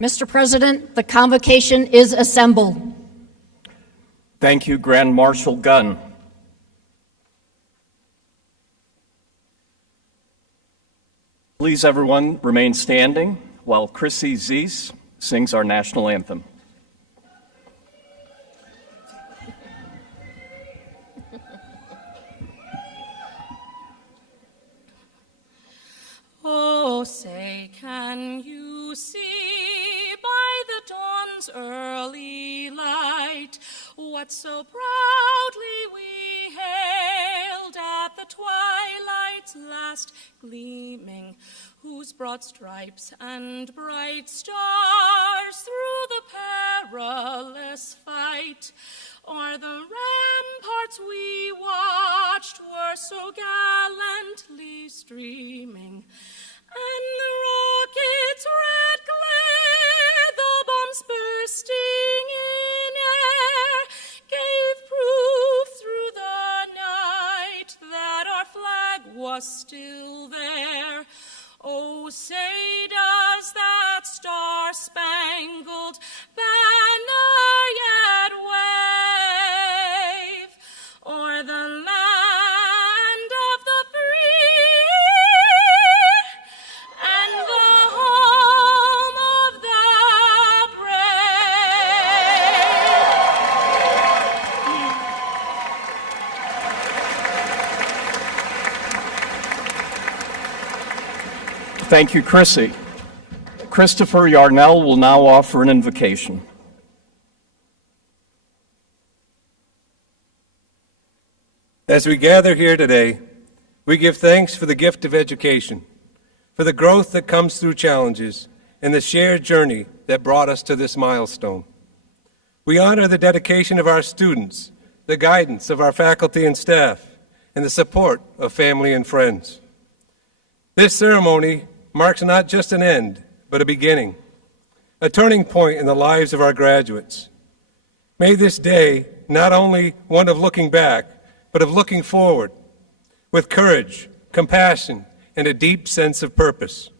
Mr. President, the convocation is assembled. Thank you, Grand Marshal Gunn. Please, everyone, remain standing while Chrissy Zeese sings our national anthem. Oh, say, can you see by the dawn's early light what so proudly we hailed at the twilight's last gleaming, whose broad stripes and bright stars through the perilous fight o'er the ramparts we watched were so gallantly streaming, and the rocket's red glare, the bombs bursting in air, gave proof through the night that our flag was still there. Oh, say does that star-spangled banner yet wave o'er the land of the free and the home of the brave. Thank you, Chrissy. Christopher Yarnell will now offer an invocation. As we gather here today, we give thanks for the gift of education, for the growth that comes through challenges, and the shared journey that brought us to this milestone. We honor the dedication of our students, the guidance of our faculty and staff, and the support of family and friends. This ceremony marks not just an end, but a beginning, a turning point in the lives of our graduates. May this day not only one of looking back, but of looking forward with courage, compassion, and a deep sense of purpose.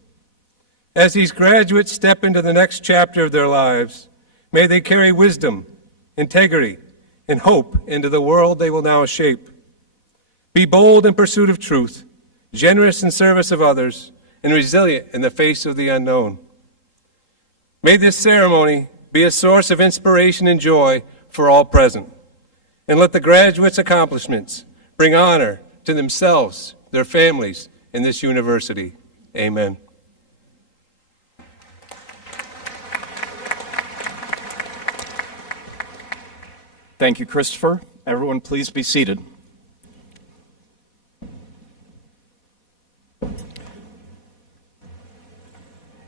As these graduates step into the next chapter of their lives, may they carry wisdom, integrity, and hope into the world they will now shape. Be bold in pursuit of truth, generous in service of others, and resilient in the face of the unknown. May this ceremony be a source of inspiration and joy for all present, and let the graduates' accomplishments bring honor to themselves, their families, and this university. Amen. Thank you, Christopher. Everyone, please be seated.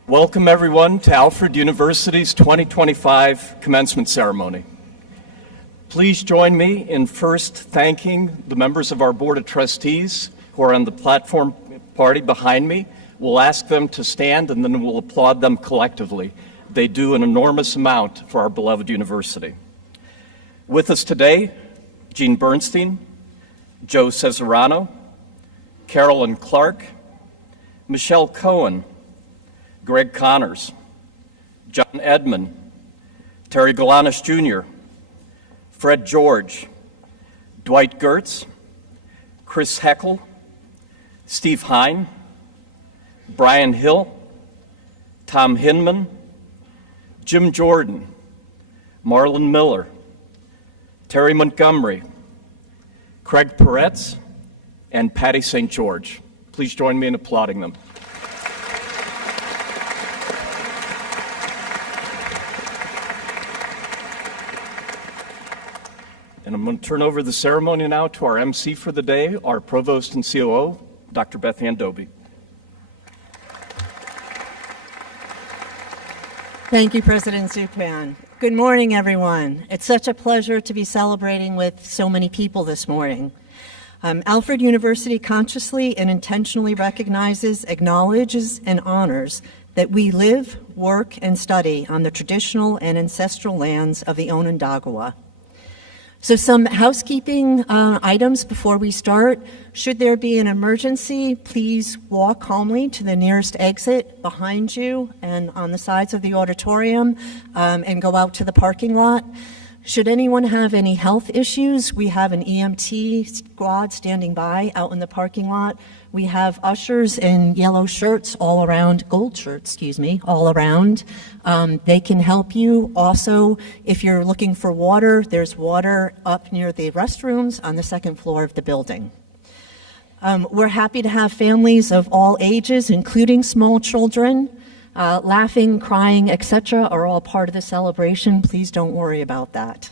Welcome, everyone, to Alfred University's 2025 commencement ceremony. Please join me in first thanking the members of our Board of Trustees who are on the platform party behind me. We'll ask them to stand and then we'll applaud them collectively. They do an enormous amount for our beloved university. With us today, Jean Bernstein, Joe Cesarano, Carolyn Clark, Michelle Cohen, Greg Connors, John Edmond, Terry Galanis Jr., Fred George, Dwight Gertz, Chris Heckel, Steve Hine, Brian Hill, Tom Hinman, Jim Jordan, Marlon Miller, Terry Montgomery, Craig Peretz, and Patty St. George. Please join me in applauding them. And I'm going to turn over the ceremony now to our MC for the day, our Provost and COO, Dr. Beth Ann Doby. Thank you, President Zupan. Good morning, everyone. It's such a pleasure to be celebrating with so many people this morning. Alfred University consciously and intentionally recognizes, acknowledges, and honors that we live, work, and study on the traditional and ancestral lands of the Onondaga. So some housekeeping items before we start. Should there be an emergency, please walk calmly to the nearest exit behind you and on the sides of the auditorium, and go out to the parking lot. Should anyone have any health issues, we have an EMT squad standing by out in the parking lot. We have ushers in yellow shirts all around, gold shirts, all around. They can help you. Also, if you're looking for water, there's water up near the restrooms on the second floor of the building. We're happy to have families of all ages, including small children. Laughing, crying, etc. are all part of the celebration. Please don't worry about that.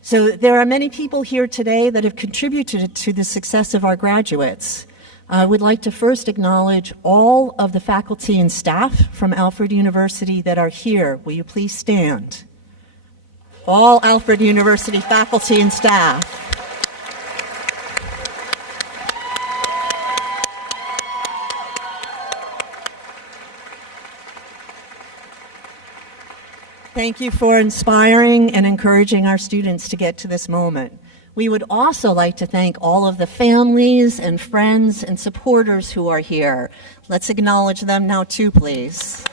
So there are many people here today that have contributed to the success of our graduates. I would like to first acknowledge all of the faculty and staff from Alfred University that are here. Will you please stand? All Alfred University faculty and staff. Thank you for inspiring and encouraging our students to get to this moment. We would also like to thank all of the families and friends and supporters who are here. Let's acknowledge them now too, please.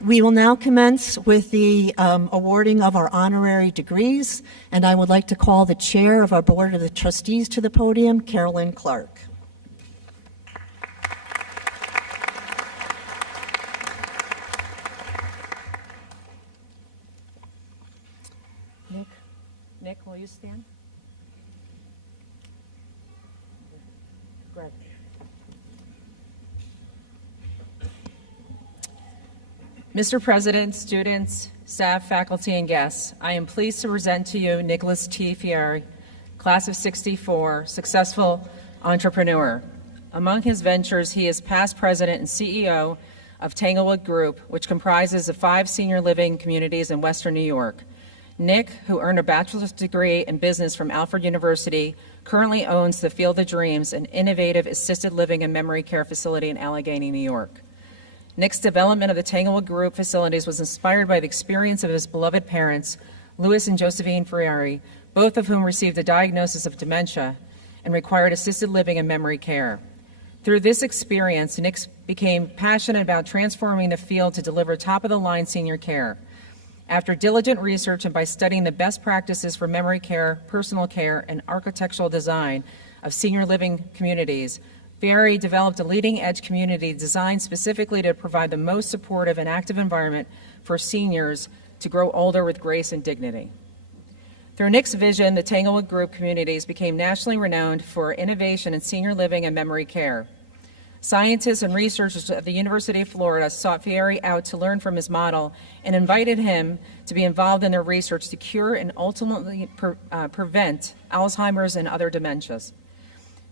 We will now commence with the awarding of our honorary degrees, and I would like to call the chair of our Board of the Trustees to the podium, Carolyn Clark. Nick, will you stand? Greg. Mr. President, students, staff, faculty, and guests, I am pleased to present to you Nicholas T. Ferreri, class of '64, successful entrepreneur. Among his ventures, he is past president and CEO of Tanglewood Group, which comprises of 5 senior living communities in Western New York. Nick, who earned a bachelor's degree in business from Alfred University, currently owns the Field of Dreams, an innovative assisted living and memory care facility in Allegheny, New York. Nick's development of the Tanglewood Group facilities was inspired by the experience of his beloved parents, Louis and Josephine Ferreri, both of whom received a diagnosis of dementia and required assisted living and memory care. Through this experience, Nick became passionate about transforming the field to deliver top-of-the-line senior care. After diligent research and by studying the best practices for memory care, personal care, and architectural design of senior living communities, Ferreri developed a leading-edge community designed specifically to provide the most supportive and active environment for seniors to grow older with grace and dignity. Through Nick's vision, the Tanglewood Group communities became nationally renowned for innovation in senior living and memory care. Scientists and researchers at the University of Florida sought Ferreri out to learn from his model and invited him to be involved in their research to cure and ultimately prevent Alzheimer's and other dementias.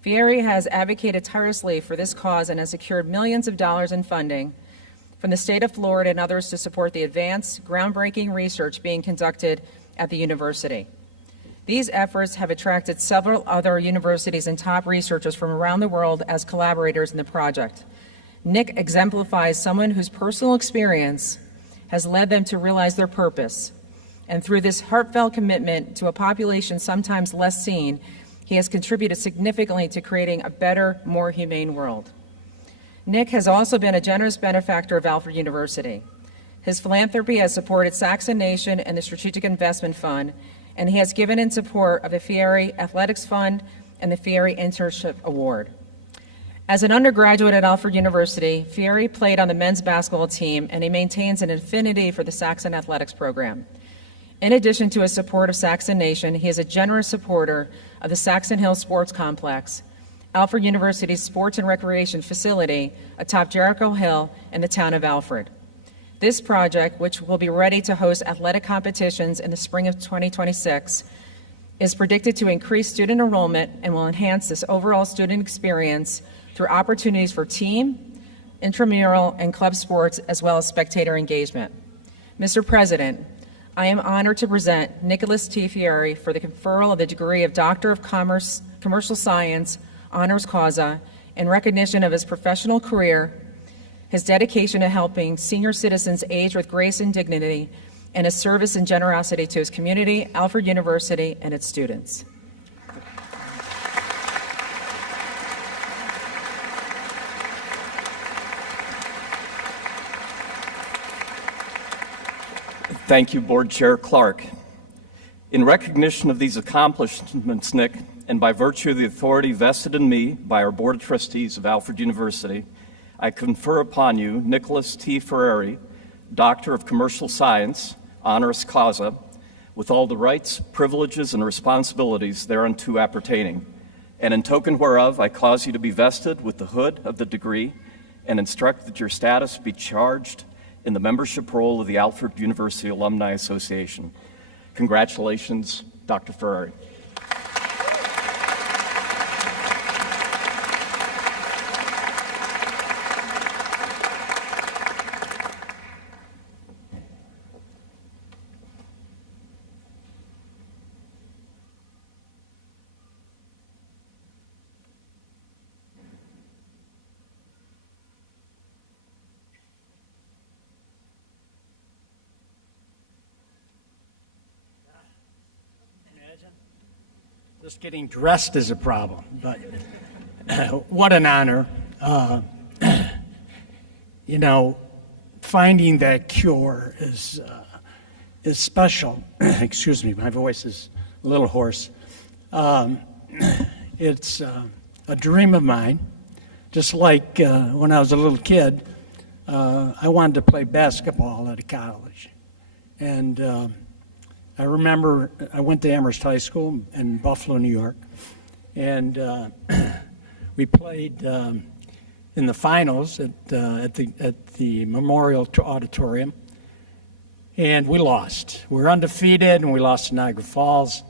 Ferreri has advocated tirelessly for this cause and has secured millions of dollars in funding from the state of Florida and others to support the advanced, groundbreaking research being conducted at the university. These efforts have attracted several other universities and top researchers from around the world as collaborators in the project. Nick exemplifies someone whose personal experience has led them to realize their purpose. And through this heartfelt commitment to a population sometimes less seen, he has contributed significantly to creating a better, more humane world. Nick has also been a generous benefactor of Alfred University. His philanthropy has supported Saxon Nation and the Strategic Investment Fund, and he has given in support of the Ferreri Athletics Fund and the Ferreri Internship Award. As an undergraduate at Alfred University, Ferreri played on the men's basketball team, and he maintains an affinity for the Saxon athletics program. In addition to his support of Saxon Nation, he is a generous supporter of the Saxon Hill Sports Complex, Alfred University's sports and recreation facility atop Jericho Hill in the town of Alfred. This project, which will be ready to host athletic competitions in the spring of 2026, is predicted to increase student enrollment and will enhance this overall student experience through opportunities for team, intramural, and club sports, as well as spectator engagement. Mr. President, I am honored to present Nicholas T. Ferreri for the conferral of the degree of Doctor of Commerce, Commercial Science, Honoris Causa, in recognition of his professional career, his dedication to helping senior citizens age with grace and dignity, and his service and generosity to his community, Alfred University, and its students. Thank you, Board Chair Clark. In recognition of these accomplishments, Nick, and by virtue of the authority vested in me by our Board of Trustees of Alfred University, I confer upon you Nicholas T. Ferreri, Doctor of Commercial Science, honoris causa, with all the rights, privileges, and responsibilities thereunto appertaining. And in token whereof, I cause you to be vested with the hood of the degree and instruct that your status be charged in the membership roll of the Alfred University Alumni Association. Congratulations, Dr. Ferreri. Just getting dressed is a problem, but what an honor. Finding that cure is special. Excuse me, my voice is a little hoarse. It's a dream of mine. Just like when I was a little kid, I wanted to play basketball at a college. And I remember I went to Amherst High School in Buffalo, New York, and we played in the finals at the Memorial Auditorium, and we lost. We were undefeated, and we lost to Niagara Falls.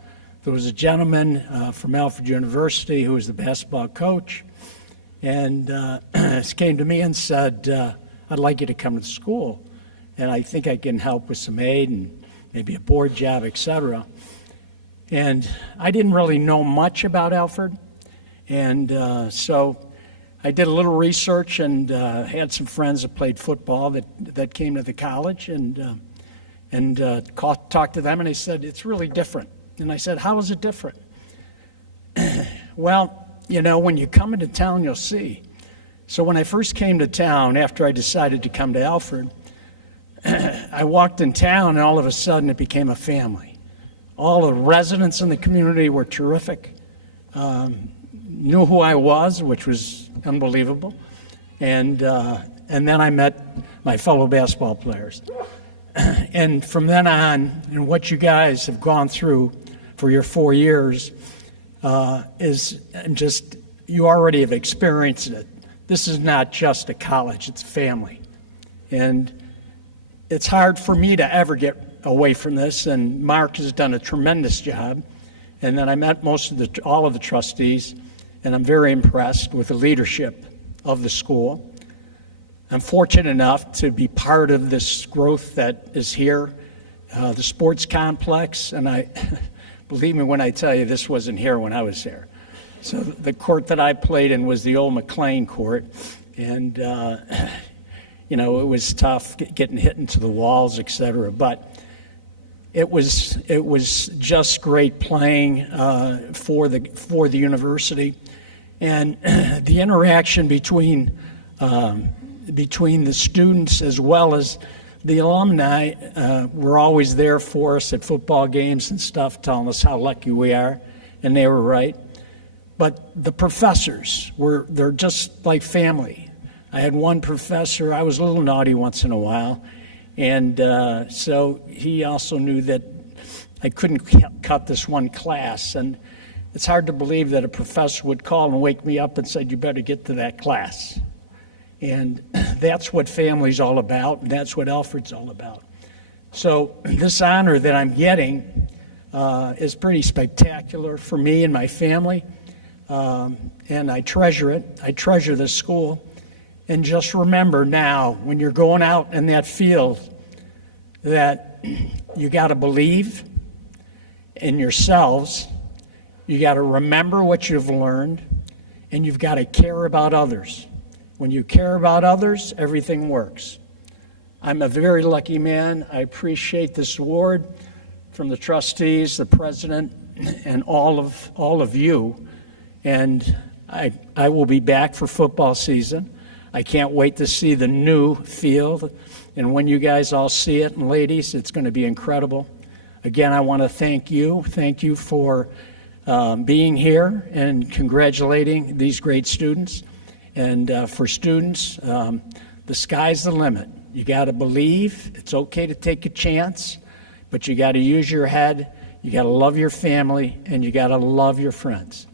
There was a gentleman from Alfred University who was the basketball coach, and came to me and said, "I'd like you to come to the school, and I think I can help with some aid and maybe a board job, etc." And I didn't really know much about Alfred, and so I did a little research and had some friends that played football that came to the college, and talked to them, and they said, "It's really different." And I said, "How is it different?" Well, when you come into town, you'll see. So when I first came to town, after I decided to come to Alfred, I walked in town, and all of a sudden it became a family. All the residents in the community were terrific, knew who I was, which was unbelievable, and then I met my fellow basketball players. And from then on, and what you guys have gone through for your 4 years is just, you already have experienced it. This is not just a college, it's family. And it's hard for me to ever get away from this, and Mark has done a tremendous job. And then I met all of the trustees, and I'm very impressed with the leadership of the school. I'm fortunate enough to be part of this growth that is here, the sports complex, and I believe me when I tell you this wasn't here when I was there. So the court that I played in was the old McLean court, and it was tough getting hit into the walls, etc. But it was just great playing for the university, and the interaction between the students as well as the alumni were always there for us at football games and stuff, telling us how lucky we are, and they were right. But the professors they're just like family. I had one professor, I was a little naughty once in a while, and so he also knew that I couldn't cut this one class, and it's hard to believe that a professor would call and wake me up and said, "You better get to that class." And that's what family's all about, and that's what Alfred's all about. So this honor that I'm getting is pretty spectacular for me and my family, and I treasure it. I treasure this school. And just remember now, when you're going out in that field, that you got to believe in yourselves, you got to remember what you've learned, and you've got to care about others. When you care about others, everything works. I'm a very lucky man. I appreciate this award from the trustees, the president, and all of you. And I will be back for football season. I can't wait to see the new field. And when you guys all see it, and ladies, it's going to be incredible. Again, I want to thank you. Thank you for being here and congratulating these great students. And for students, the sky's the limit. You got to believe. It's okay to take a chance, but you got to use your head. You got to love your family, and you got to love your friends.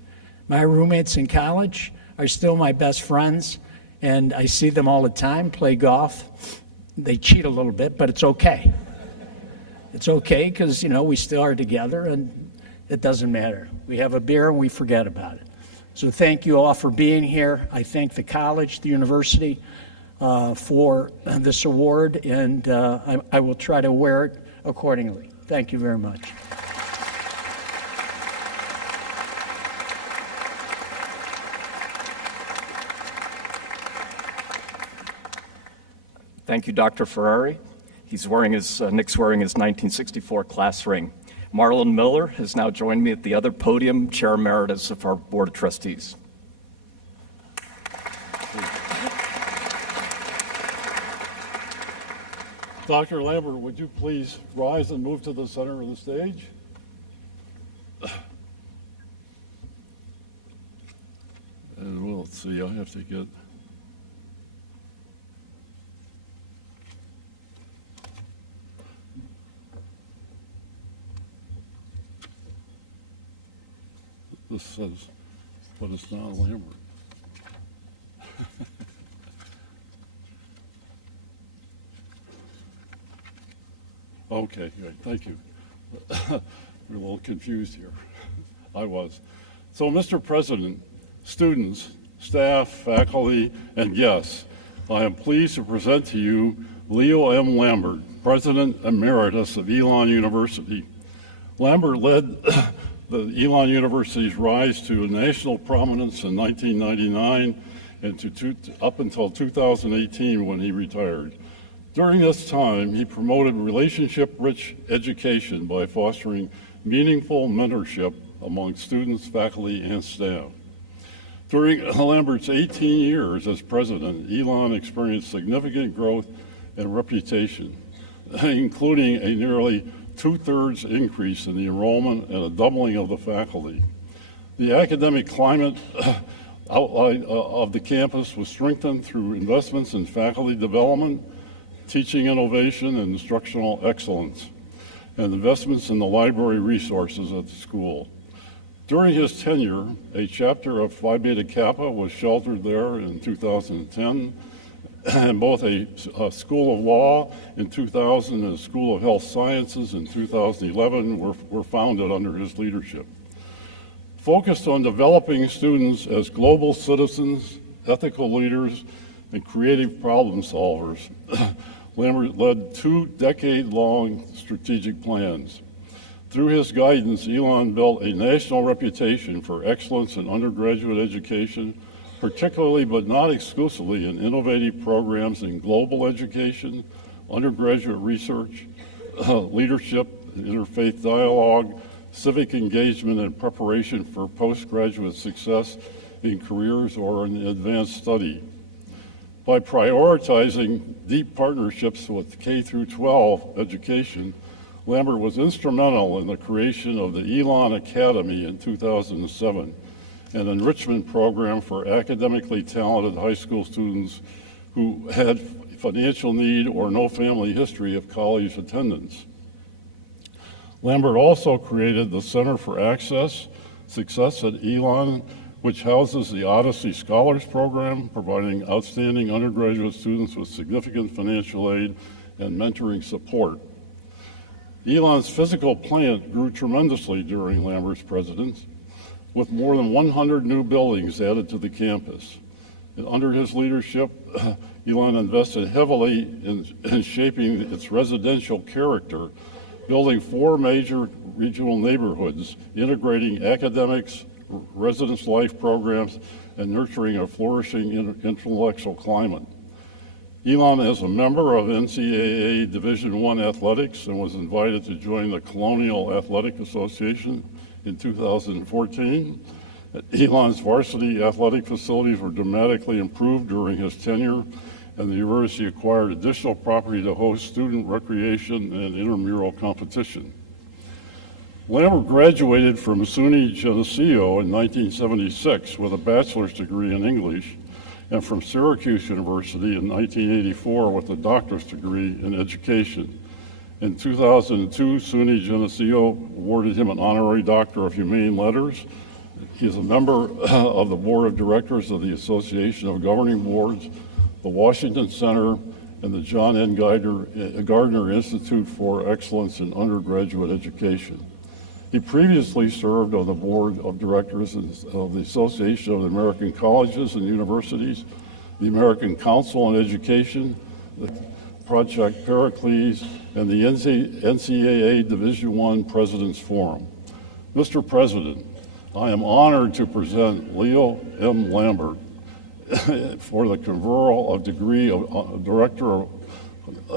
My roommates in college are still my best friends, and I see them all the time, play golf. They cheat a little bit, but it's okay. It's okay because, we still are together, and it doesn't matter. We have a beer, and we forget about it. So thank you all for being here. I thank the college, the university, for this award, and I will try to wear it accordingly. Thank you very much. Thank you, Dr. Ferreri. Nick's wearing his 1964 class ring. Marlon Miller has now joined me at the other podium, Chair Emeritus of our Board of Trustees. Dr. Lambert, would you please rise and move to the center of the stage? And we'll see, I have to get... This says, but it's not Lambert. Okay, good, thank you. We're a little confused here. I was. So, Mr. President, students, staff, faculty, and guests, I am pleased to present to you Leo M. Lambert, President Emeritus of Elon University. Lambert led the Elon University's rise to national prominence in 1999 and up until 2018 when he retired. During this time, he promoted relationship-rich education by fostering meaningful mentorship among students, faculty, and staff. During Lambert's 18 years as president, Elon experienced significant growth and reputation, including a nearly two-thirds increase in the enrollment and a doubling of the faculty. The academic climate outline of the campus was strengthened through investments in faculty development, teaching innovation, and instructional excellence, and investments in the library resources at the school. During his tenure, a chapter of Phi Beta Kappa was sheltered there in 2010, and both a School of Law in 2000 and a School of Health Sciences in 2011 were founded under his leadership. Focused on developing students as global citizens, ethical leaders, and creative problem solvers, Lambert led 2 decade-long strategic plans. Through his guidance, Elon built a national reputation for excellence in undergraduate education, particularly but not exclusively in innovative programs in global education, undergraduate research, leadership, interfaith dialogue, civic engagement, and preparation for postgraduate success in careers or in advanced study. By prioritizing deep partnerships with K through 12 education, Lambert was instrumental in the creation of the Elon Academy in 2007, an enrichment program for academically talented high school students who had financial need or no family history of college attendance. Lambert also created the Center for Success at Elon, which houses the Odyssey Scholars Program, providing outstanding undergraduate students with significant financial aid and mentoring support. Elon's physical plant grew tremendously during Lambert's presidency, with more than 100 new buildings added to the campus. And under his leadership, Elon invested heavily in shaping its residential character, building 4 major regional neighborhoods, integrating academics, residence life programs, and nurturing a flourishing intellectual climate. Elon is a member of NCAA Division I Athletics and was invited to join the Colonial Athletic Association in 2014. Elon's varsity athletic facilities were dramatically improved during his tenure, and the university acquired additional property to host student recreation and intramural competition. Lambert graduated from SUNY Geneseo in 1976 with a bachelor's degree in English, and from Syracuse University in 1984 with a doctorate degree in education. In 2002, SUNY Geneseo awarded him an honorary Doctor of Humane Letters. He is a member of the Board of Directors of the Association of Governing Boards, the Washington Center, and the John N. Gardner Institute for Excellence in Undergraduate Education. He previously served on the Board of Directors of the Association of the American Colleges and Universities, the American Council on Education, the Project Pericles, and the NCAA Division I President's Forum. Mr. President, I am honored to present Leo M. Lambert for the conferral of degree of Director of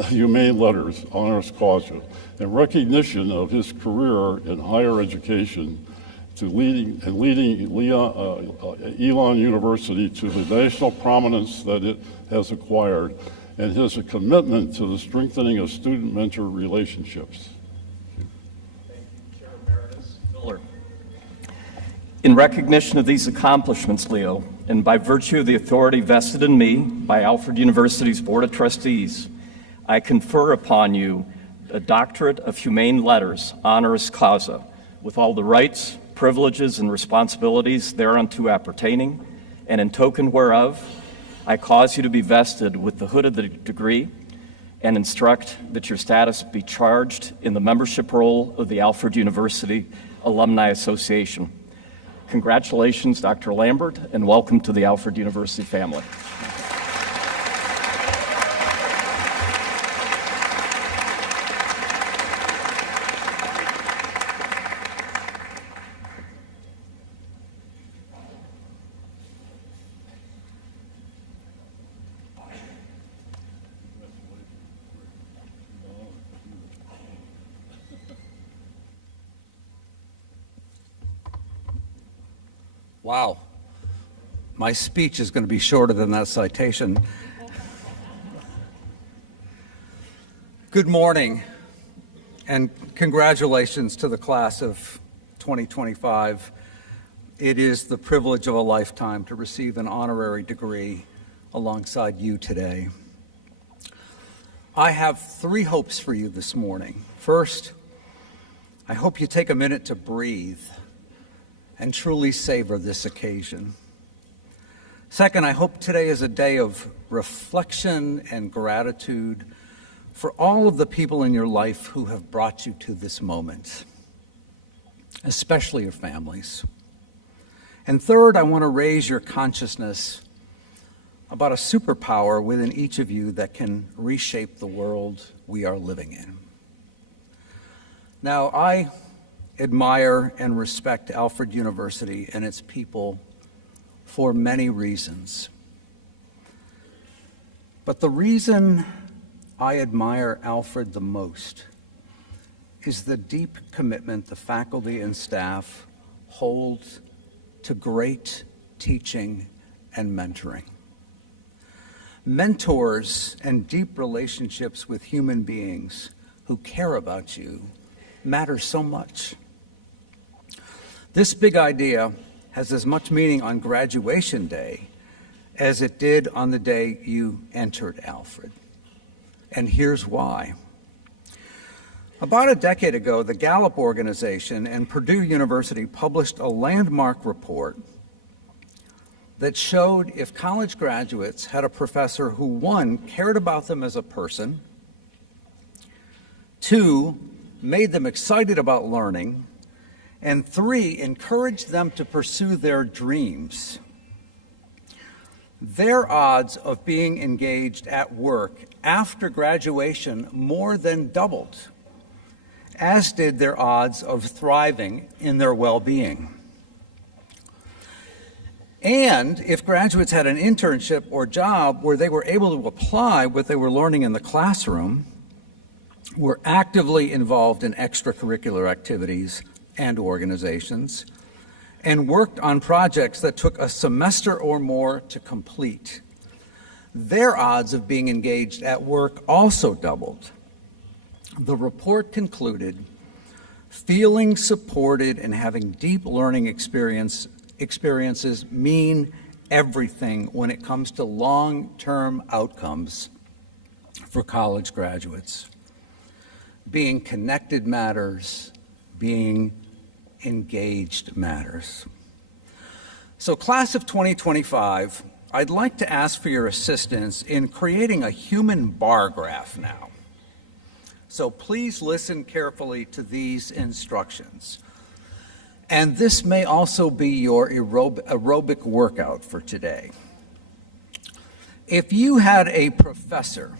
Humane Letters, honoris causa, in recognition of his career in higher education to leading Elon University to the national prominence that it has acquired, and his commitment to the strengthening of student-mentor relationships. In recognition of these accomplishments, Leo, and by virtue of the authority vested in me by Alfred University's Board of Trustees, I confer upon you a Doctorate of Humane Letters, honoris causa, with all the rights, privileges, and responsibilities thereunto appertaining, and in token whereof, I cause you to be vested with the hood of the degree and instruct that your status be charged in the membership roll of the Alfred University Alumni Association. Congratulations, Dr. Lambert, and welcome to the Alfred University family. Wow. My speech is going to be shorter than that citation. Good morning, and congratulations to the class of 2025. It is the privilege of a lifetime to receive an honorary degree alongside you today. I have three hopes for you this morning. First, I hope you take a minute to breathe and truly savor this occasion. Second, I hope today is a day of reflection and gratitude for all of the people in your life who have brought you to this moment, especially your families. And third, I want to raise your consciousness about a superpower within each of you that can reshape the world we are living in. Now, I admire and respect Alfred University and its people for many reasons. But the reason I admire Alfred the most is the deep commitment the faculty and staff hold to great teaching and mentoring. Mentors and deep relationships with human beings who care about you matter so much. This big idea has as much meaning on graduation day as it did on the day you entered Alfred. And here's why. About a decade ago, the Gallup organization and Purdue University published a landmark report that showed if college graduates had a professor who, one, cared about them as a person, two, made them excited about learning, and three, encouraged them to pursue their dreams, their odds of being engaged at work after graduation more than doubled, as did their odds of thriving in their well-being. And if graduates had an internship or job where they were able to apply what they were learning in the classroom, were actively involved in extracurricular activities and organizations, and worked on projects that took a semester or more to complete, their odds of being engaged at work also doubled. The report concluded, feeling supported and having deep learning experiences mean everything when it comes to long-term outcomes for college graduates. Being connected matters, being engaged matters. So, class of 2025, I'd like to ask for your assistance in creating a human bar graph now. So please listen carefully to these instructions. And this may also be your aerobic workout for today. If you had a professor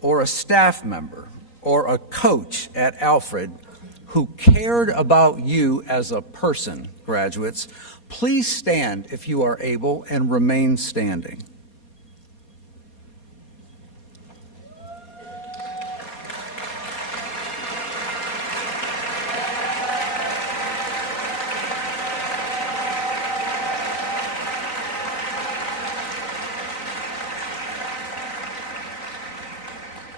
or a staff member or a coach at Alfred who cared about you as a person, graduates, please stand if you are able and remain standing.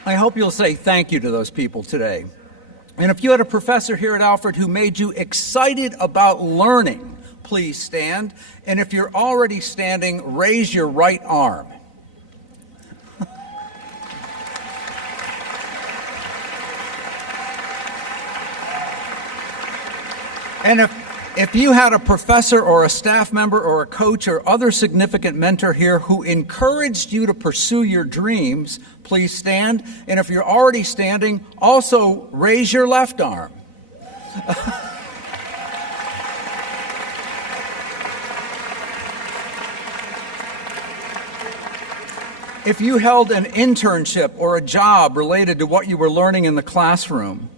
I hope you'll say thank you to those people today. And if you had a professor here at Alfred who made you excited about learning, please stand. And if you're already standing, raise your right arm. And if you had a professor or a staff member or a coach or other significant mentor here who encouraged you to pursue your dreams, please stand. And if you're already standing, also raise your left arm. If you held an internship or a job related to what you were learning in the classroom,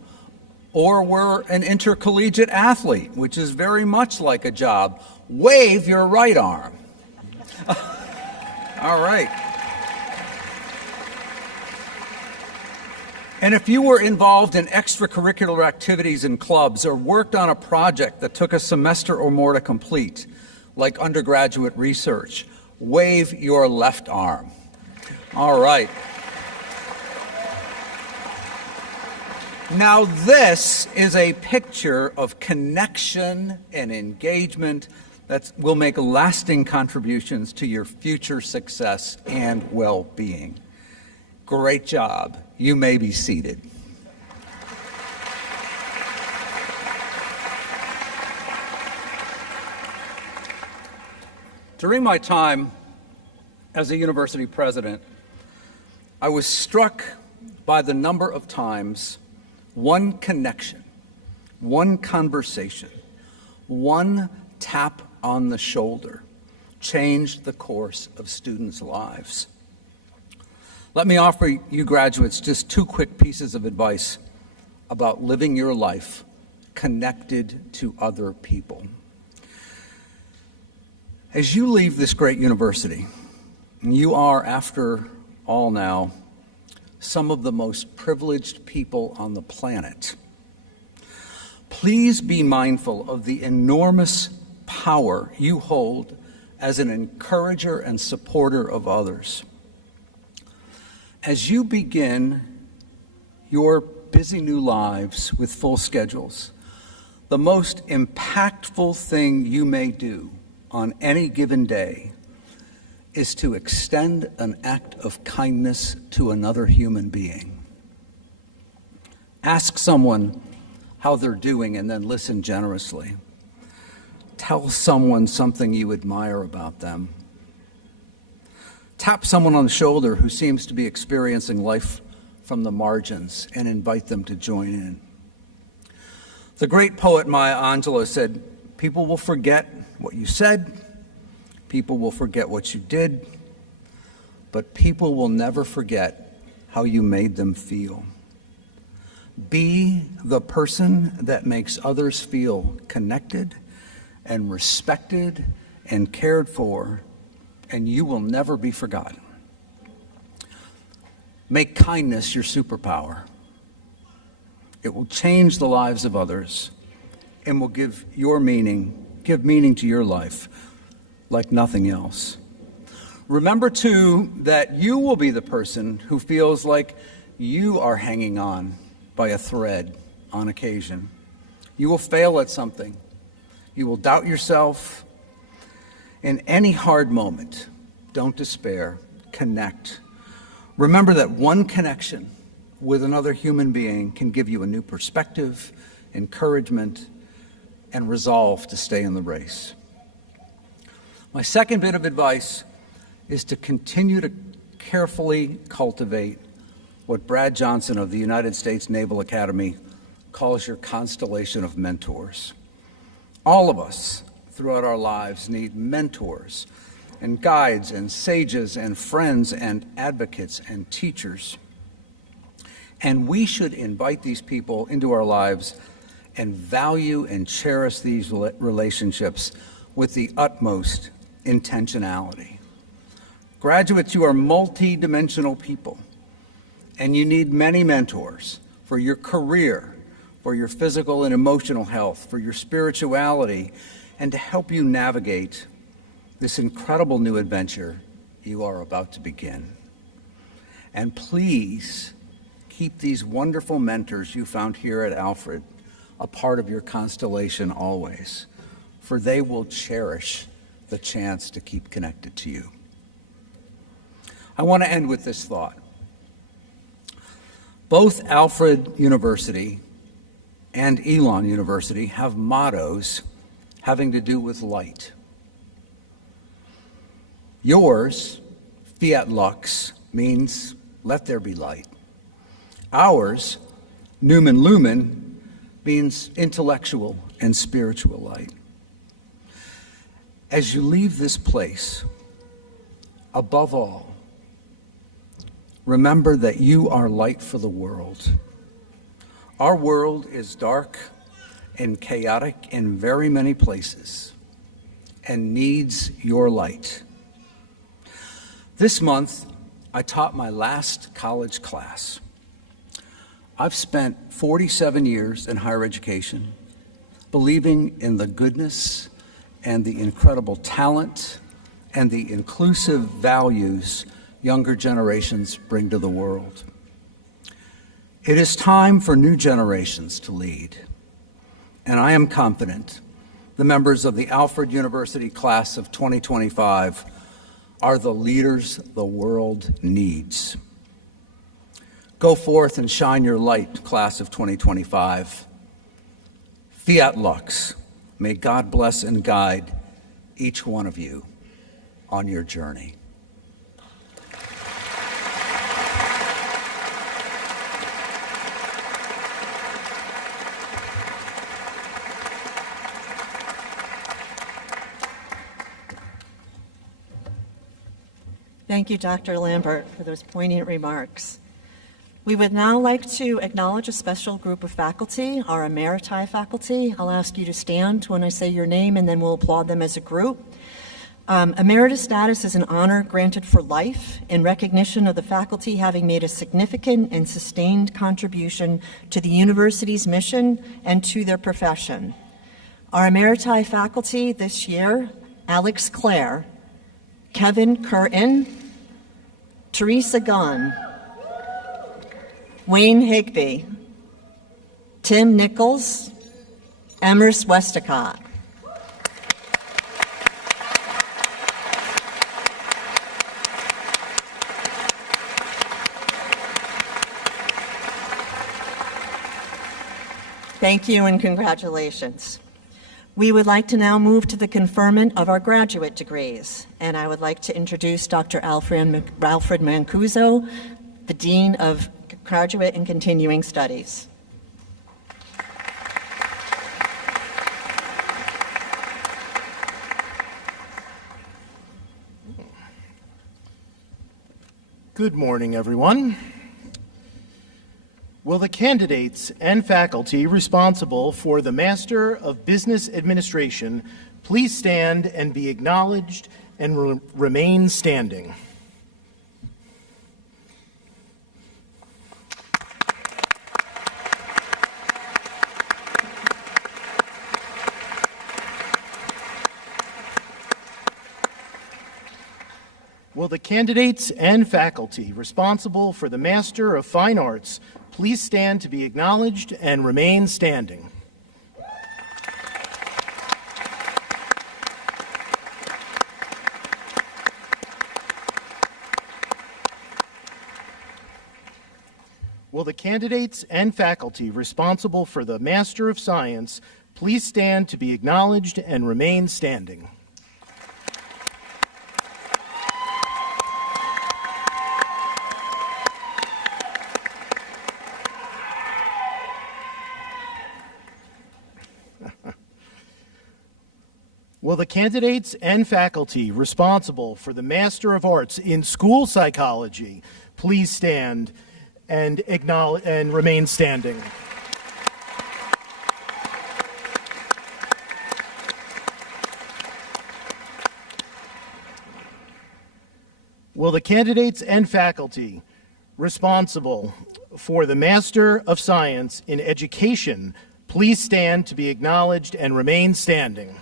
or were an intercollegiate athlete, which is very much like a job, wave your right arm. All right. And if you were involved in extracurricular activities and clubs or worked on a project that took a semester or more to complete, like undergraduate research, wave your left arm. All right. Now this is a picture of connection and engagement that will make lasting contributions to your future success and well-being. Great job. You may be seated. During my time as a university president, I was struck by the number of times one connection, one conversation, one tap on the shoulder changed the course of students' lives. Let me offer you graduates just two quick pieces of advice about living your life connected to other people. As you leave this great university, you are, after all now, some of the most privileged people on the planet. Please be mindful of the enormous power you hold as an encourager and supporter of others. As you begin your busy new lives with full schedules, the most impactful thing you may do on any given day is to extend an act of kindness to another human being. Ask someone how they're doing and then listen generously. Tell someone something you admire about them. Tap someone on the shoulder who seems to be experiencing life from the margins and invite them to join in. The great poet Maya Angelou said, "People will forget what you said, people will forget what you did, but people will never forget how you made them feel." Be the person that makes others feel connected and respected and cared for, and you will never be forgotten. Make kindness your superpower. It will change the lives of others and will give meaning to your life like nothing else. Remember, too, that you will be the person who feels like you are hanging on by a thread on occasion. You will fail at something. You will doubt yourself. In any hard moment, don't despair. Connect. Remember that one connection with another human being can give you a new perspective, encouragement, and resolve to stay in the race. My second bit of advice is to continue to carefully cultivate what Brad Johnson of the United States Naval Academy calls your constellation of mentors. All of us throughout our lives need mentors and guides and sages and friends and advocates and teachers. And we should invite these people into our lives and value and cherish these relationships with the utmost intentionality. Graduates, you are multi-dimensional people, and you need many mentors for your career, for your physical and emotional health, for your spirituality, and to help you navigate this incredible new adventure you are about to begin. And please keep these wonderful mentors you found here at Alfred a part of your constellation always, for they will cherish the chance to keep connected to you. I want to end with this thought. Both Alfred University and Elon University have mottos having to do with light. Yours, Fiat Lux, means let there be light. Ours, Numen Lumen, means intellectual and spiritual light. As you leave this place, above all, remember that you are light for the world. Our world is dark and chaotic in very many places and needs your light. This month, I taught my last college class. I've spent 47 years in higher education, believing in the goodness and the incredible talent and the inclusive values younger generations bring to the world. It is time for new generations to lead, and I am confident the members of the Alfred University class of 2025 are the leaders the world needs. Go forth and shine your light, class of 2025. Fiat Lux. May God bless and guide each one of you on your journey. Thank you, Dr. Lambert, for those poignant remarks. We would now like to acknowledge a special group of faculty, our emeriti faculty. I'll ask you to stand when I say your name, and then we'll applaud them as a group. Emeritus status is an honor granted for life in recognition of the faculty having made a significant and sustained contribution to the university's mission and to their profession. Our emeriti faculty this year: Alex Clare, Kevin Curtin, Teresa Gunn, Wayne Higby, Tim Nichols, Emrys Westacott. Thank you and congratulations. We would like to now move to the conferment of our graduate degrees, and I would like to introduce Dr. Alfred Mancuso, the Dean of Graduate and Continuing Studies. Good morning, everyone. Will the candidates and faculty responsible for the Master of Business Administration please stand and be acknowledged and remain standing. Will the candidates and faculty responsible for the Master of Fine Arts please stand to be acknowledged and remain standing? Will the candidates and faculty responsible for the Master of Science please stand to be acknowledged and remain standing? Will the candidates and faculty responsible for the Master of Arts in School Psychology please stand and acknowledge and remain standing? Will the candidates and faculty responsible for the Master of Science in Education please stand to be acknowledged and remain standing?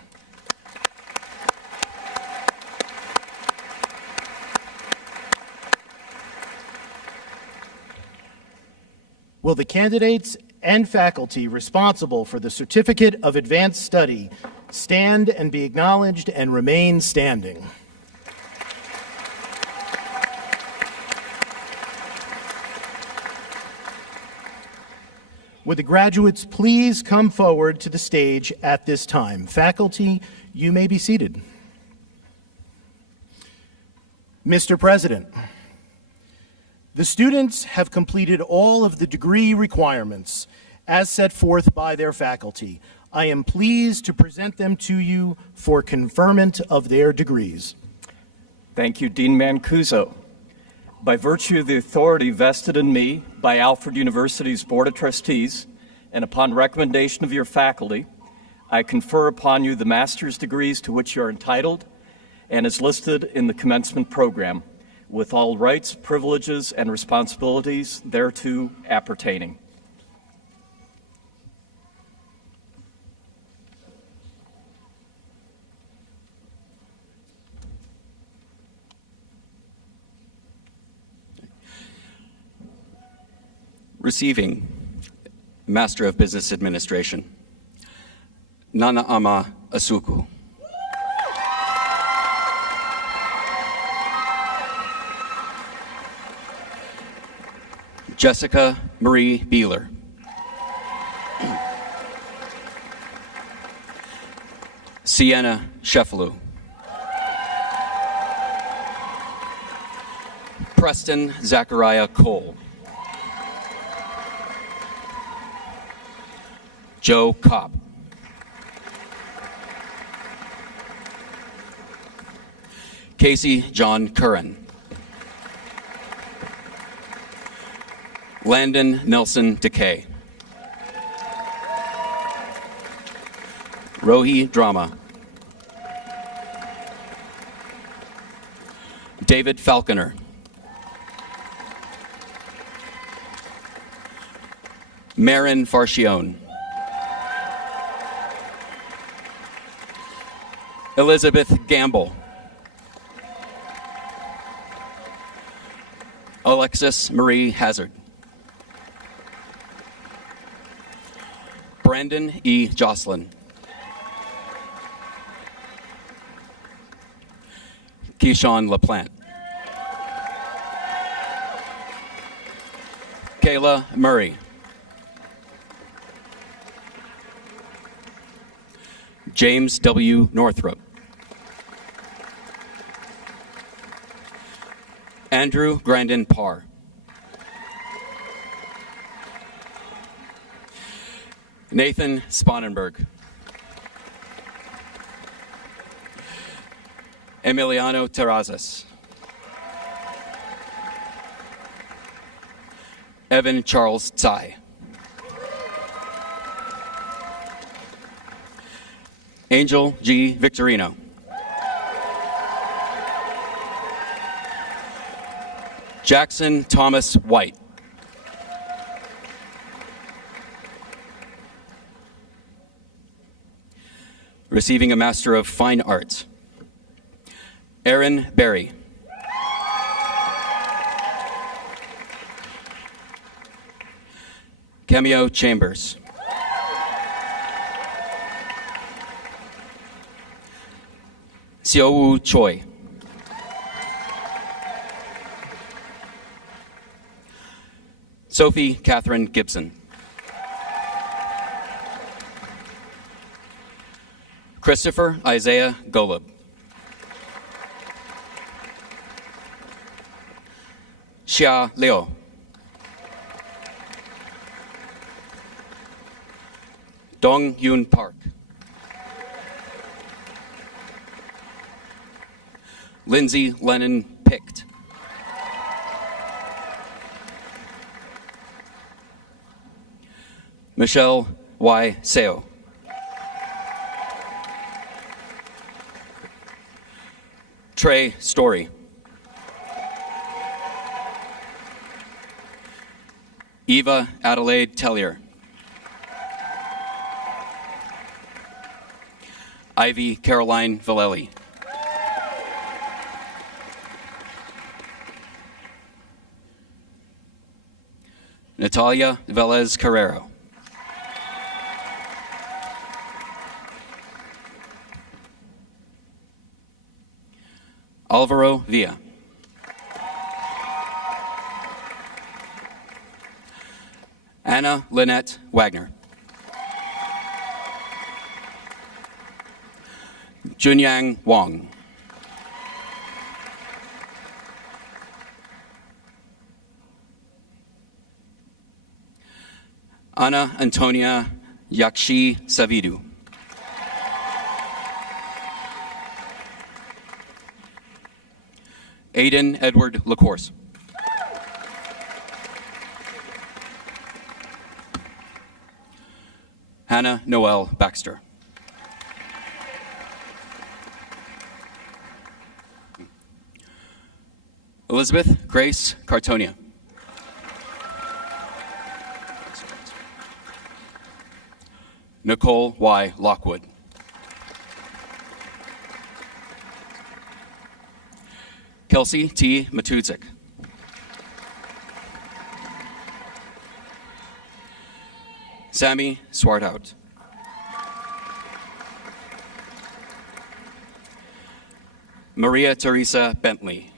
Will the candidates and faculty responsible for the Certificate of Advanced Study stand and be acknowledged and remain standing? Would the graduates please come forward to the stage at this time? Faculty, you may be seated. Mr. President, the students have completed all of the degree requirements as set forth by their faculty. I am pleased to present them to you for conferment of their degrees. Thank you, Dean Mancuso. By virtue of the authority vested in me by Alfred University's Board of Trustees, and upon recommendation of your faculty, I confer upon you the master's degrees to which you are entitled and is listed in the commencement program, with all rights, privileges, and responsibilities thereto appertaining. Receiving Master of Business Administration, Nana Ama Asuku. Jessica Marie Beeler. Sienna Sheffalu. Preston Zachariah Cole. Joe Cobb. Casey John Curran. Landon Nelson Decay. Rohi Drama. David Falconer. Marin Farchione. Elizabeth Gamble. Alexis Marie Hazard. Brandon E. Jocelyn. Keyshawn LaPlante. Kayla Murray. James W. Northrop. Andrew Grandin Parr. Nathan Spanenberg. Emiliano Terrazas. Evan Charles Tsai. Angel G. Victorino. Jackson Thomas White. Receiving a Master of Fine Arts, Aaron Berry. Cameo Chambers. Xiaowu Choi. Sophie Catherine Gibson. Christopher Isaiah Golub. Xia Liu. Dong Yun Park. Lindsay Lennon Pict. Michelle Y. Seo. Trey Story. Eva Adelaide Tellier. Ivy Caroline Vallely. Natalia Velez Carrero. Alvaro Villa. Anna Lynette Wagner. Junyang Wang. Ana Antonia Yakshi Savidu. Aidan Edward LaCourse. Hannah Noel Baxter. Elizabeth Grace Cartonia. Nicole Y. Lockwood. Kelsey T. Matudzik. Sammy Swartout. Maria Teresa Bentley.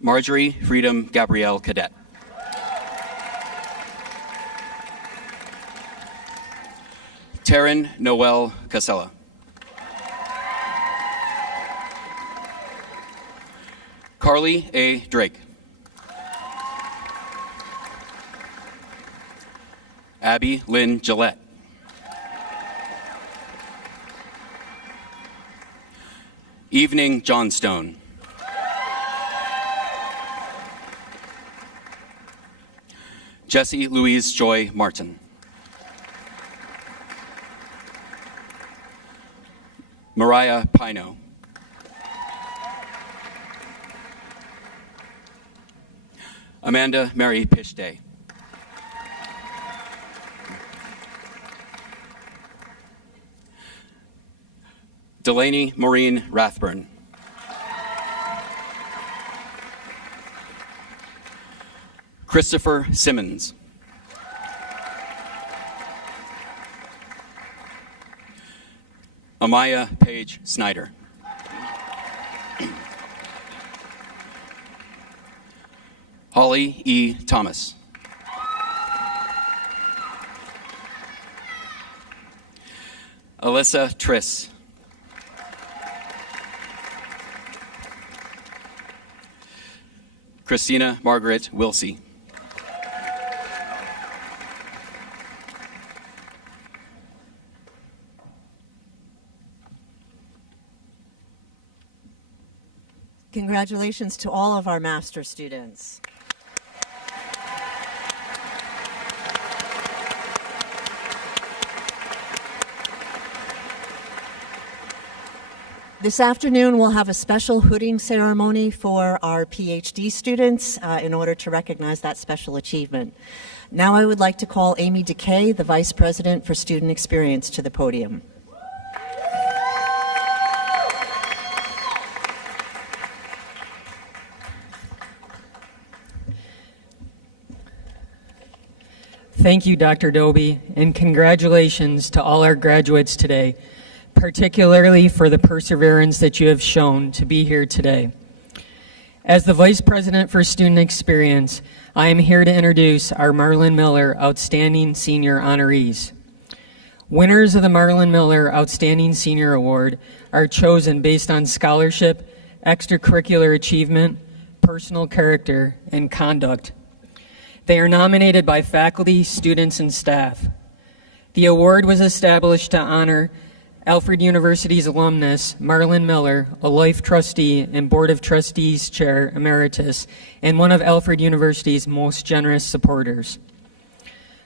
Marjorie Freedom Gabrielle Cadet. Taryn Noel Casella. Carly A. Drake. Abby Lynn Gillette. Evening Johnstone. Jessie Louise Joy Martin. Mariah Pino. Amanda Mary Pishday. Delaney Maureen Rathburn. Christopher Simmons. Amaya Page Snyder. Holly E. Thomas. Alyssa Triss. Christina Margaret Wilsey. Congratulations to all of our master students. This afternoon, we'll have a special hooding ceremony for our PhD students in order to recognize that special achievement. Now I would like to call Amy DeKay, the Vice President for Student Experience, to the podium. Thank you, Dr. Doby, and congratulations to all our graduates today, particularly for the perseverance that you have shown to be here today. As the Vice President for Student Experience, I am here to introduce our Marlon Miller Outstanding Senior Honorees. Winners of the Marlon Miller Outstanding Senior Award are chosen based on scholarship, extracurricular achievement, personal character, and conduct. They are nominated by faculty, students, and staff. The award was established to honor Alfred University's alumnus, Marlon Miller, a life trustee and Board of Trustees Chair Emeritus, and one of Alfred University's most generous supporters.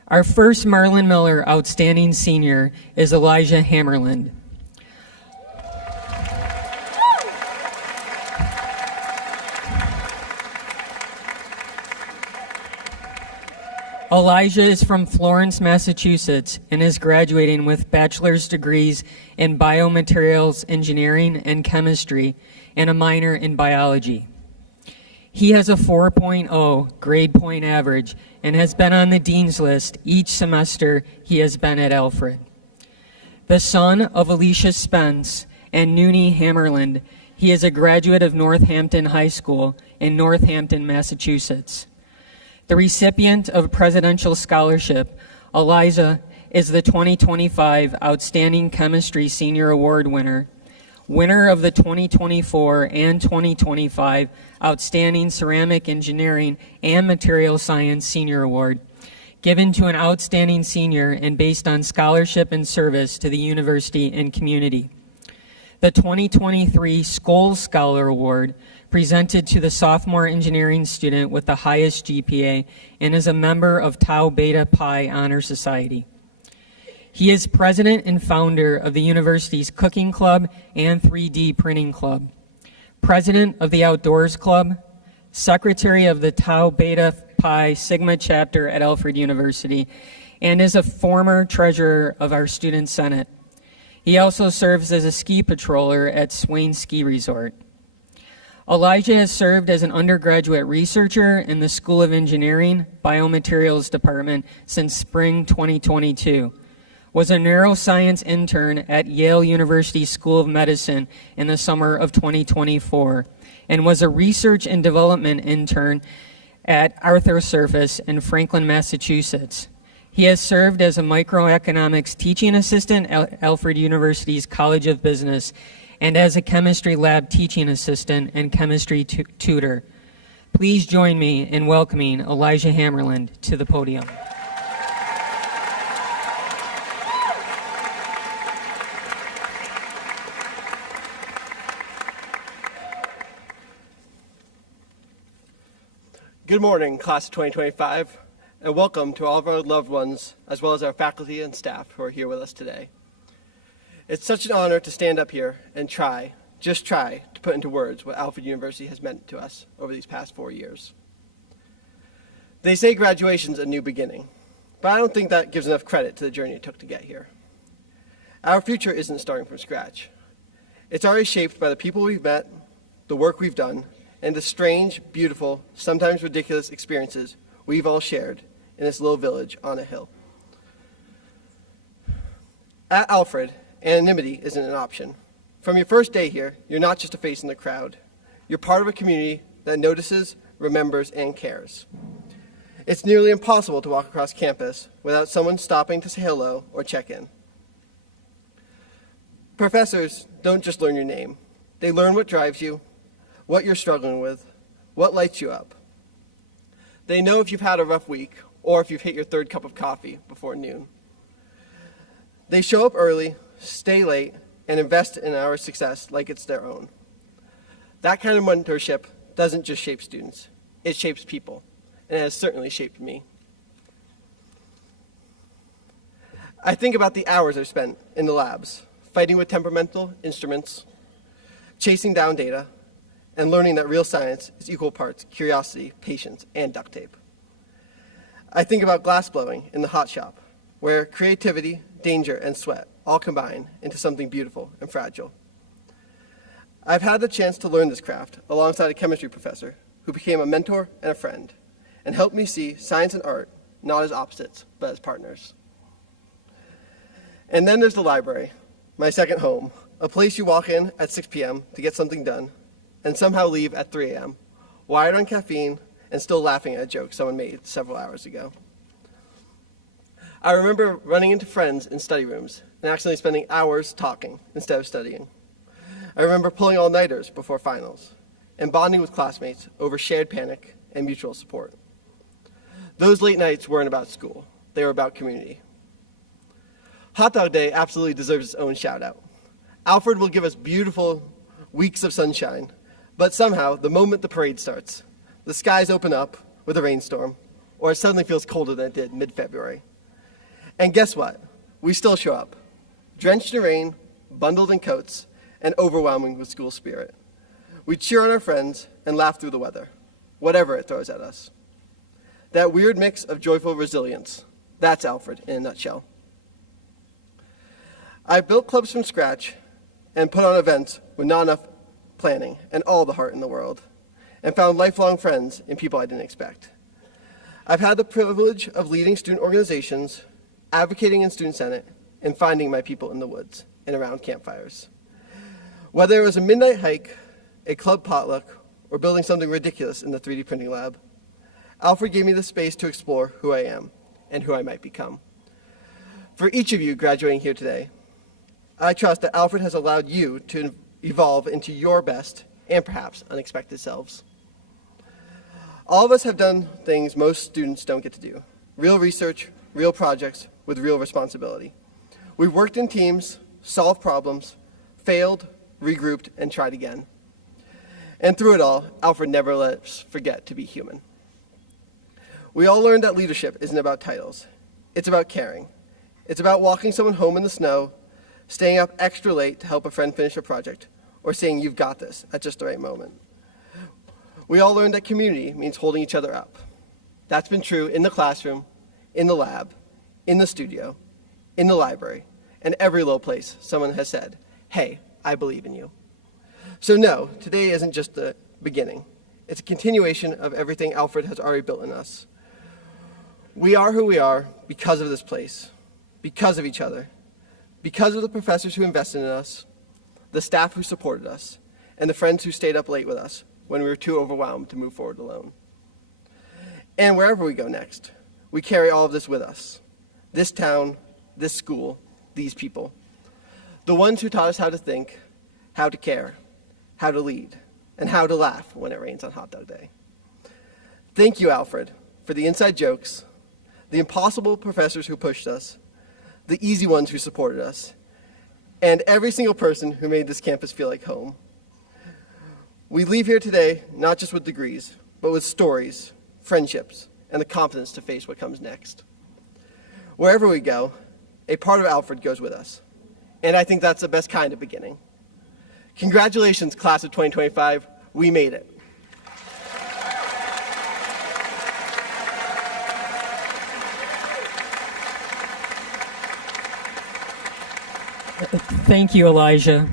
Our first Marlon Miller Outstanding Senior is Elijah Hammerland. Elijah is from Florence, Massachusetts, and is graduating with bachelor's degrees in biomaterials engineering and chemistry and a minor in biology. He has a 4.0 grade point average and has been on the dean's list each semester he has been at Alfred. The son of Alicia Spence and Noonie Hammerland, he is a graduate of Northampton High School in Northampton, Massachusetts. The recipient of a presidential scholarship, Elijah is the 2025 Outstanding Chemistry Senior Award winner, winner of the 2024 and 2025 Outstanding Ceramic Engineering and Material Science Senior Award, given to an outstanding senior and based on scholarship and service to the university and community. The 2023 Scholes Scholar Award, presented to the sophomore engineering student with the highest GPA and is a member of Tau Beta Pi Honor Society. He is president and founder of the university's Cooking Club and 3D Printing Club, president of the Outdoors Club, secretary of the Tau Beta Pi Sigma chapter at Alfred University, and is a former treasurer of our Student Senate. He also serves as a ski patroller at Swain Ski Resort. Elijah has served as an undergraduate researcher in the School of Engineering, Biomaterials Department since spring 2022, was a neuroscience intern at Yale University School of Medicine in the summer of 2024, and was a research and development intern at Arthrosurface in Franklin, Massachusetts. He has served as a microeconomics teaching assistant at Alfred University's College of Business and as a chemistry lab teaching assistant and chemistry tutor. Please join me in welcoming Elijah Hammerland to the podium. Good morning, class of 2025, and welcome to all of our loved ones, as well as our faculty and staff who are here with us today. It's such an honor to stand up here and just try to put into words what Alfred University has meant to us over these past 4 years. They say graduation's a new beginning, but I don't think that gives enough credit to the journey it took to get here. Our future isn't starting from scratch. It's already shaped by the people we've met, the work we've done, and the strange, beautiful, sometimes ridiculous experiences we've all shared in this little village on a hill. At Alfred, anonymity isn't an option. From your first day here, you're not just a face in the crowd. You're part of a community that notices, remembers, and cares. It's nearly impossible to walk across campus without someone stopping to say hello or check in. Professors don't just learn your name. They learn what drives you, what you're struggling with, what lights you up. They know if you've had a rough week or if you've hit your third cup of coffee before noon. They show up early, stay late, and invest in our success like it's their own. That kind of mentorship doesn't just shape students, it shapes people, and it has certainly shaped me. I think about the hours I've spent in the labs, fighting with temperamental instruments, chasing down data, and learning that real science is equal parts curiosity, patience, and duct tape. I think about glass blowing in the hot shop, where creativity, danger, and sweat all combine into something beautiful and fragile. I've had the chance to learn this craft alongside a chemistry professor who became a mentor and a friend, and helped me see science and art not as opposites, but as partners. And then there's the library, my second home, a place you walk in at 6 p.m. to get something done, and somehow leave at 3 a.m., wired on caffeine and still laughing at a joke someone made several hours ago. I remember running into friends in study rooms and accidentally spending hours talking instead of studying. I remember pulling all-nighters before finals and bonding with classmates over shared panic and mutual support. Those late nights weren't about school. They were about community. Hot Dog Day absolutely deserves its own shout-out. Alfred will give us beautiful weeks of sunshine, but somehow, the moment the parade starts, the skies open up with a rainstorm, or it suddenly feels colder than it did mid-February. And guess what? We still show up, drenched in rain, bundled in coats, and overwhelming with school spirit. We cheer on our friends and laugh through the weather, whatever it throws at us. That weird mix of joyful resilience, that's Alfred in a nutshell. I've built clubs from scratch and put on events with not enough planning and all the heart in the world, and found lifelong friends in people I didn't expect. I've had the privilege of leading student organizations, advocating in Student Senate, and finding my people in the woods and around campfires. Whether it was a midnight hike, a club potluck, or building something ridiculous in the 3D printing lab, Alfred gave me the space to explore who I am and who I might become. For each of you graduating here today, I trust that Alfred has allowed you to evolve into your best and perhaps unexpected selves. All of us have done things most students don't get to do. Real research, real projects with real responsibility. We've worked in teams, solved problems, failed, regrouped, and tried again. And through it all, Alfred never let us forget to be human. We all learned that leadership isn't about titles. It's about caring. It's about walking someone home in the snow, staying up extra late to help a friend finish a project, or saying you've got this at just the right moment. We all learned that community means holding each other up. That's been true in the classroom, in the lab, in the studio, in the library, and every low place someone has said, hey, I believe in you. So no, today isn't just the beginning. It's a continuation of everything Alfred has already built in us. We are who we are because of this place, because of each other, because of the professors who invested in us, the staff who supported us, and the friends who stayed up late with us when we were too overwhelmed to move forward alone. And wherever we go next, we carry all of this with us. This town, this school, these people. The ones who taught us how to think, how to care, how to lead, and how to laugh when it rains on Hot Dog Day. Thank you, Alfred, for the inside jokes, the impossible professors who pushed us, the easy ones who supported us, and every single person who made this campus feel like home. We leave here today not just with degrees, but with stories, friendships, and the confidence to face what comes next. Wherever we go, a part of Alfred goes with us, and I think that's the best kind of beginning. Congratulations, class of 2025, we made it. Thank you, Elijah.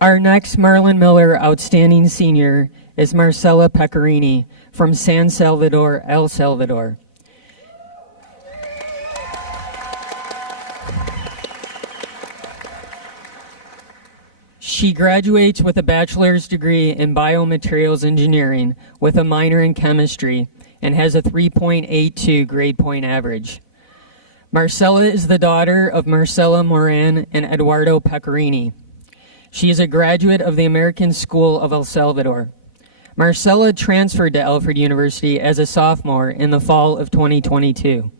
Our next Marlon Miller Outstanding Senior is Marcela Pecarini from San Salvador, El Salvador. She graduates with a bachelor's degree in biomaterials engineering with a minor in chemistry and has a 3.82 grade point average. Marcela is the daughter of Marcela Moran and Eduardo Pecarini. She is a graduate of the American School of El Salvador. Marcela transferred to Alfred University as a sophomore in the fall of 2022.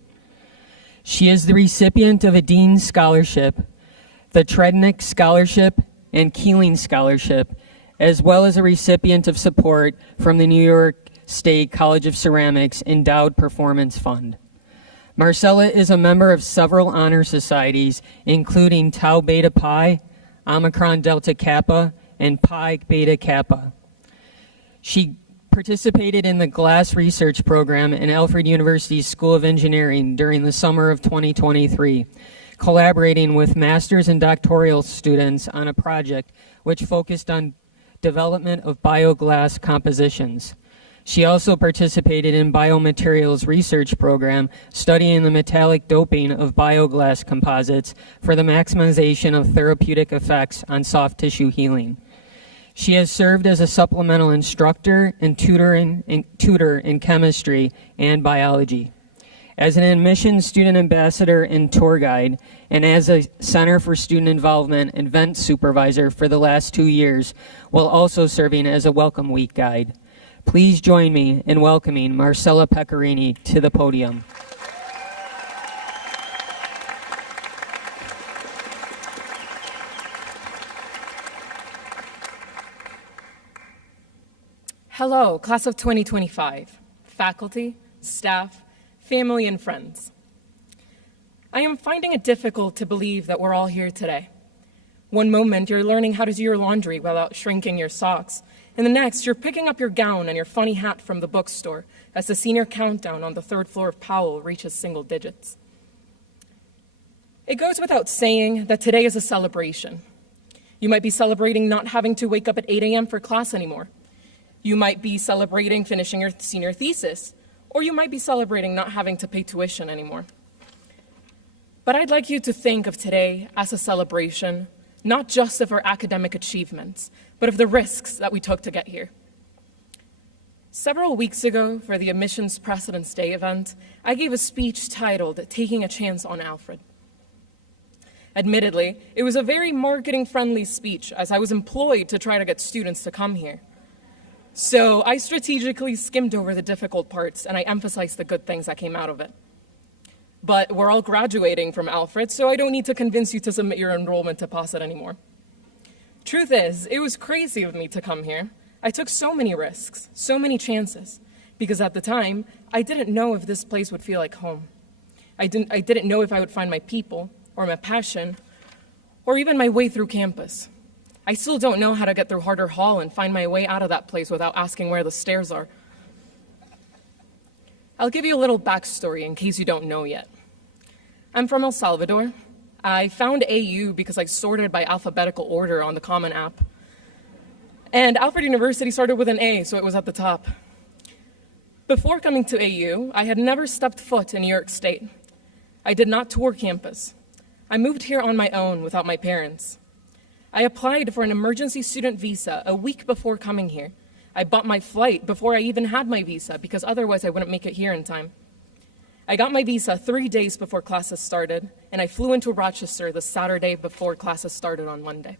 She is the recipient of a Dean's Scholarship, the Trednick Scholarship, and Keeling Scholarship, as well as a recipient of support from the New York State College of Ceramics Endowed Performance Fund. Marcela is a member of several honor societies, including Tau Beta Pi, Omicron Delta Kappa, and Pi Beta Kappa. She participated in the GLASS research program in Alfred University's School of Engineering during the summer of 2023, collaborating with master's and doctoral students on a project which focused on development of bioglass compositions. She also participated in biomaterials research program studying the metallic doping of bioglass composites for the maximization of therapeutic effects on soft tissue healing. She has served as a supplemental instructor and tutor in chemistry and biology, as an admissions student ambassador and tour guide, and as a Center for Student Involvement and event supervisor for the last 2 years, while also serving as a Welcome Week guide. Please join me in welcoming Marcela Pecarini to the podium. Hello, class of 2025, faculty, staff, family, and friends. I am finding it difficult to believe that we're all here today. One moment you're learning how to do your laundry without shrinking your socks, and the next you're picking up your gown and your funny hat from the bookstore as the senior countdown on the 3rd floor of Powell reaches single digits. It goes without saying that today is a celebration. You might be celebrating not having to wake up at 8 a.m. for class anymore. You might be celebrating finishing your senior thesis, or you might be celebrating not having to pay tuition anymore. But I'd like you to think of today as a celebration, not just of our academic achievements, but of the risks that we took to get here. Several weeks ago, for the Admissions President's Day event, I gave a speech titled Taking a Chance on Alfred. Admittedly, it was a very marketing-friendly speech, as I was employed to try to get students to come here. So I strategically skimmed over the difficult parts and I emphasized the good things that came out of it. But we're all graduating from Alfred, so I don't need to convince you to submit your enrollment deposit anymore. Truth is, it was crazy of me to come here. I took so many risks, so many chances, because at the time, I didn't know if this place would feel like home. I didn't know if I would find my people, or my passion, or even my way through campus. I still don't know how to get through Harder Hall and find my way out of that place without asking where the stairs are. I'll give you a little backstory in case you don't know yet. I'm from El Salvador. I found AU because I sorted by alphabetical order on the Common App. And Alfred University started with an A, so it was at the top. Before coming to AU, I had never stepped foot in New York State. I did not tour campus. I moved here on my own without my parents. I applied for an emergency student visa a week before coming here. I bought my flight before I even had my visa because otherwise I wouldn't make it here in time. I got my visa 3 days before classes started, and I flew into Rochester the Saturday before classes started on Monday.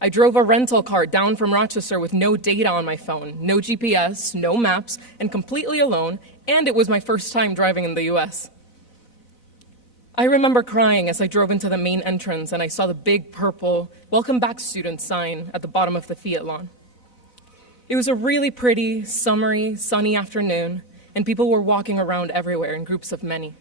I drove a rental car down from Rochester with no data on my phone, no GPS, no maps, and completely alone, and it was my first time driving in the US. I remember crying as I drove into the main entrance and I saw the big purple "Welcome Back Students" sign at the bottom of the Fiat lawn. It was a really pretty, summery, sunny afternoon, and people were walking around everywhere in groups of many.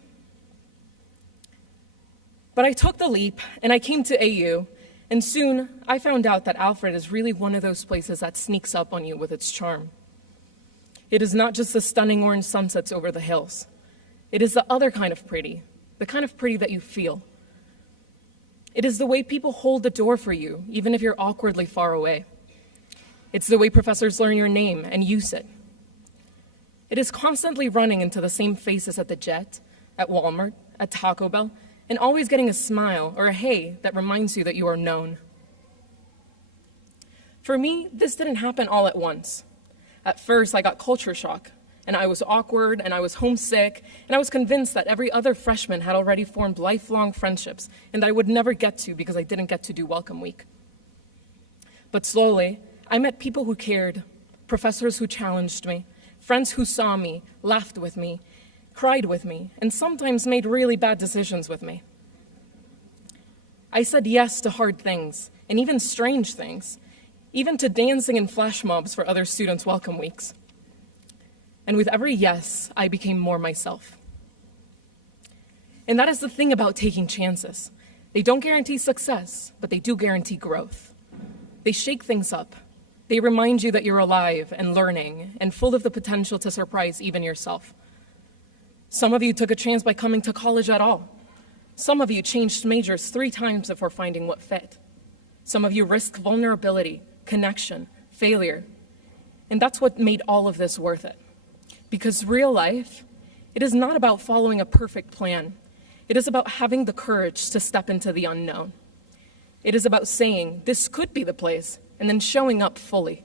But I took the leap and I came to AU, and soon I found out that Alfred is really one of those places that sneaks up on you with its charm. It is not just the stunning orange sunsets over the hills. It is the other kind of pretty, the kind of pretty that you feel. It is the way people hold the door for you, even if you're awkwardly far away. It's the way professors learn your name and use it. It is constantly running into the same faces at the Jet, at Walmart, at Taco Bell, and always getting a smile or a hey that reminds you that you are known. For me, this didn't happen all at once. At first, I got culture shock, and I was awkward, and I was homesick, and I was convinced that every other freshman had already formed lifelong friendships, and that I would never get to because I didn't get to do Welcome Week. But slowly, I met people who cared, professors who challenged me, friends who saw me, laughed with me, cried with me, and sometimes made really bad decisions with me. I said yes to hard things, and even strange things, even to dancing in flash mobs for other students' Welcome Weeks. And with every yes, I became more myself. And that is the thing about taking chances. They don't guarantee success, but they do guarantee growth. They shake things up. They remind you that you're alive and learning and full of the potential to surprise even yourself. Some of you took a chance by coming to college at all. Some of you changed majors 3 times before finding what fit. Some of you risked vulnerability, connection, failure. And that's what made all of this worth it. Because real life, it is not about following a perfect plan. It is about having the courage to step into the unknown. It is about saying, this could be the place, and then showing up fully.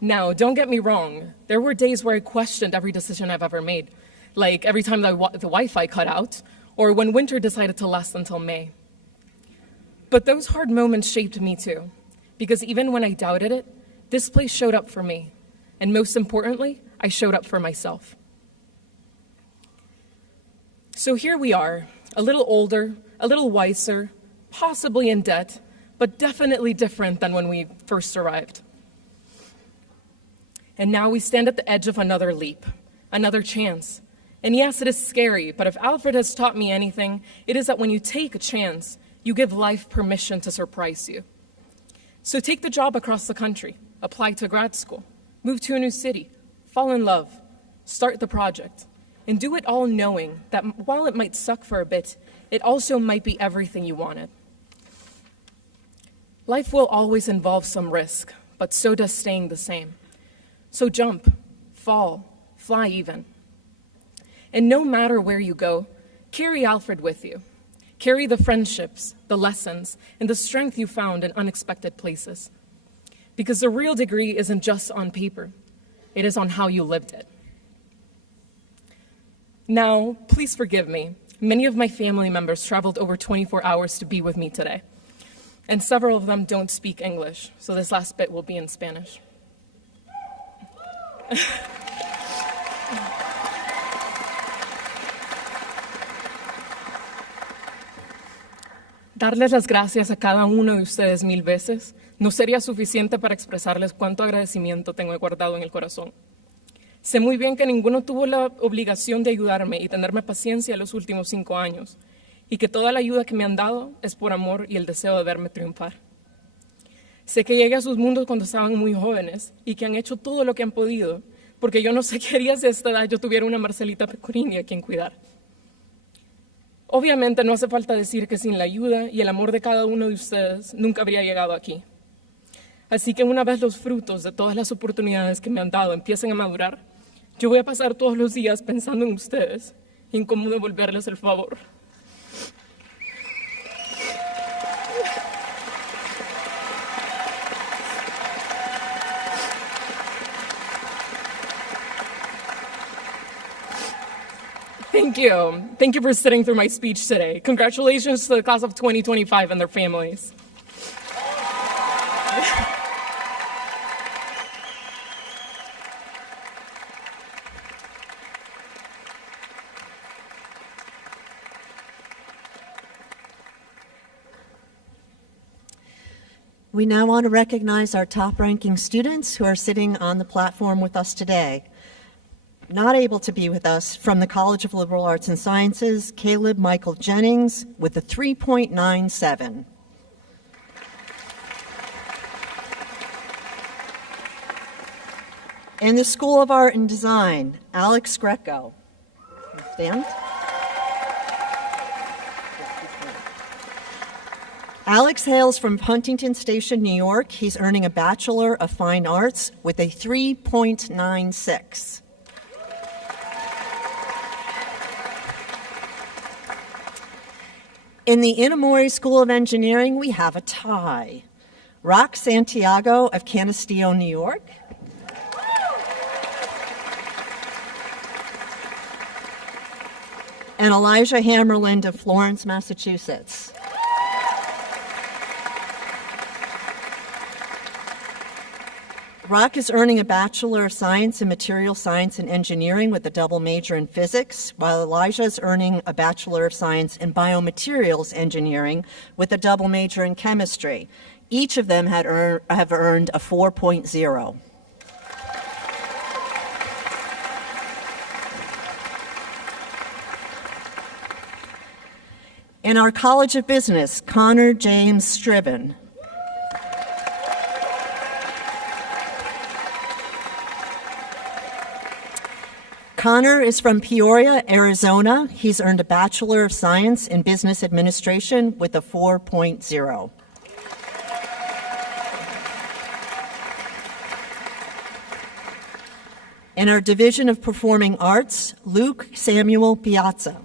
Now, don't get me wrong. There were days where I questioned every decision I've ever made, like every time the Wi-Fi cut out, or when winter decided to last until May. But those hard moments shaped me too, because even when I doubted it, this place showed up for me. And most importantly, I showed up for myself. So here we are, a little older, a little wiser, possibly in debt, but definitely different than when we first arrived. And now we stand at the edge of another leap, another chance. And yes, it is scary, but if Alfred has taught me anything, it is that when you take a chance, you give life permission to surprise you. So take the job across the country, apply to grad school, move to a new city, fall in love, start the project, and do it all knowing that while it might suck for a bit, it also might be everything you wanted. Life will always involve some risk, but so does staying the same. So jump, fall, fly even. And no matter where you go, carry Alfred with you. Carry the friendships, the lessons, and the strength you found in unexpected places. Because the real degree isn't just on paper. It is on how you lived it. Now, please forgive me. Many of my family members traveled over 24 hours to be with me today. And several of them don't speak English, so this last bit will be in Spanish. Darles las gracias a cada uno de ustedes 1000 veces no sería suficiente para expresarles cuánto agradecimiento tengo guardado en el corazón. Sé muy bien que ninguno tuvo la obligación de ayudarme y tenerme paciencia los últimos 5 años, y que toda la ayuda que me han dado es por amor y el deseo de verme triunfar. Sé que llegué a sus mundos cuando estaban muy jóvenes y que han hecho todo lo que han podido, porque yo no sé qué haría si a esta edad yo tuviera una Marcelita Pecarini a quien cuidar. Obviamente no hace falta decir que sin la ayuda y el amor de cada uno de ustedes nunca habría llegado aquí. Así que una vez los frutos de todas las oportunidades que me han dado empiecen a madurar, yo voy a pasar todos los días pensando en ustedes y en cómo devolverles el favor. Thank you. Thank you for sitting through my speech today. Congratulations to the class of 2025 and their families. We now want to recognize our top-ranking students who are sitting on the platform with us today. Not able to be with us, from the College of Liberal Arts and Sciences, Caleb Michael Jennings with a 3.97. In the School of Art and Design, Alex Greco. Stand. Alex hails from Huntington Station, New York. He's earning a Bachelor of Fine Arts with a 3.96. In the Inamori School of Engineering, we have a tie. Rock Santiago of Canisteo, New York. And Elijah Hammerland of Florence, Massachusetts. Rock is earning a Bachelor of Science in Material Science and Engineering with a double major in physics, while Elijah is earning a Bachelor of Science in Biomaterials Engineering with a double major in chemistry. Each of them have earned a 4.0. In our College of Business, Connor James Striven. Connor is from Peoria, Arizona. He's earned a Bachelor of Science in Business Administration with a 4.0. In our Division of Performing Arts, Luke Samuel Piazza.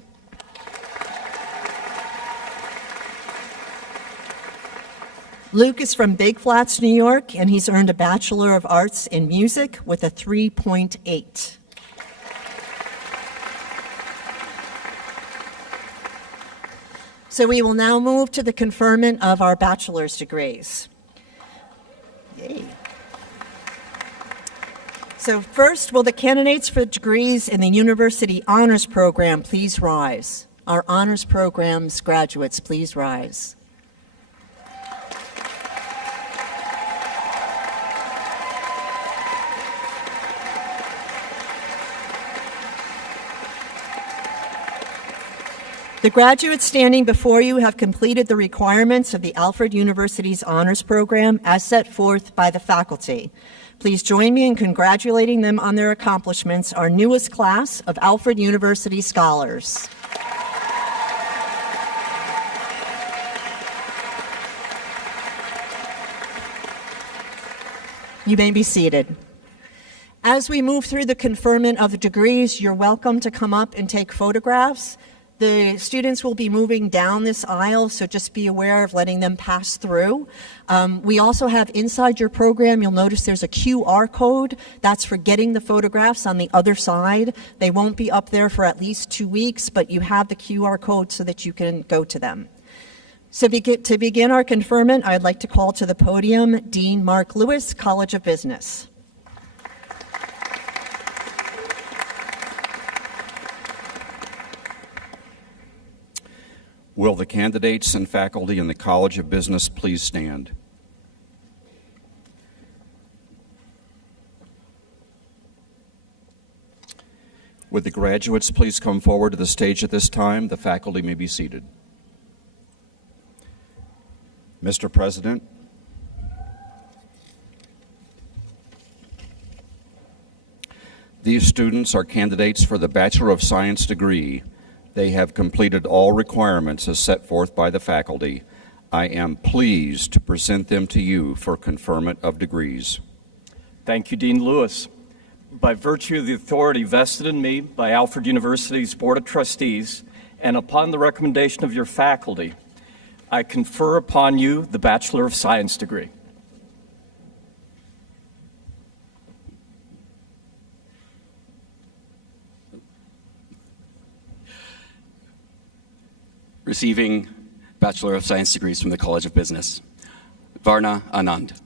Luke is from Big Flats, New York, and he's earned a Bachelor of Arts in Music with a 3.8. So we will now move to the conferment of our bachelor's degrees. Yay. So first, will the candidates for degrees in the University Honors Program please rise? Our honors program's graduates, please rise. The graduates standing before you have completed the requirements of the Alfred University's Honors Program as set forth by the faculty. Please join me in congratulating them on their accomplishments, our newest class of Alfred University scholars. You may be seated. As we move through the conferment of the degrees, you're welcome to come up and take photographs. The students will be moving down this aisle, so just be aware of letting them pass through. We also have inside your program, you'll notice there's a QR code. That's for getting the photographs on the other side. They won't be up there for at least 2 weeks, but you have the QR code so that you can go to them. So to begin our conferment, I'd like to call to the podium Dean Mark Lewis, College of Business. Will the candidates and faculty in the College of Business please stand? Would the graduates please come forward to the stage at this time? The faculty may be seated. Mr. President, these students are candidates for the Bachelor of Science degree. They have completed all requirements as set forth by the faculty. I am pleased to present them to you for conferment of degrees. Thank you, Dean Lewis. By virtue of the authority vested in me by Alfred University's Board of Trustees, and upon the recommendation of your faculty, I confer upon you the Bachelor of Science degree. Receiving Bachelor of Science degrees from the College of Business, Varna Anand.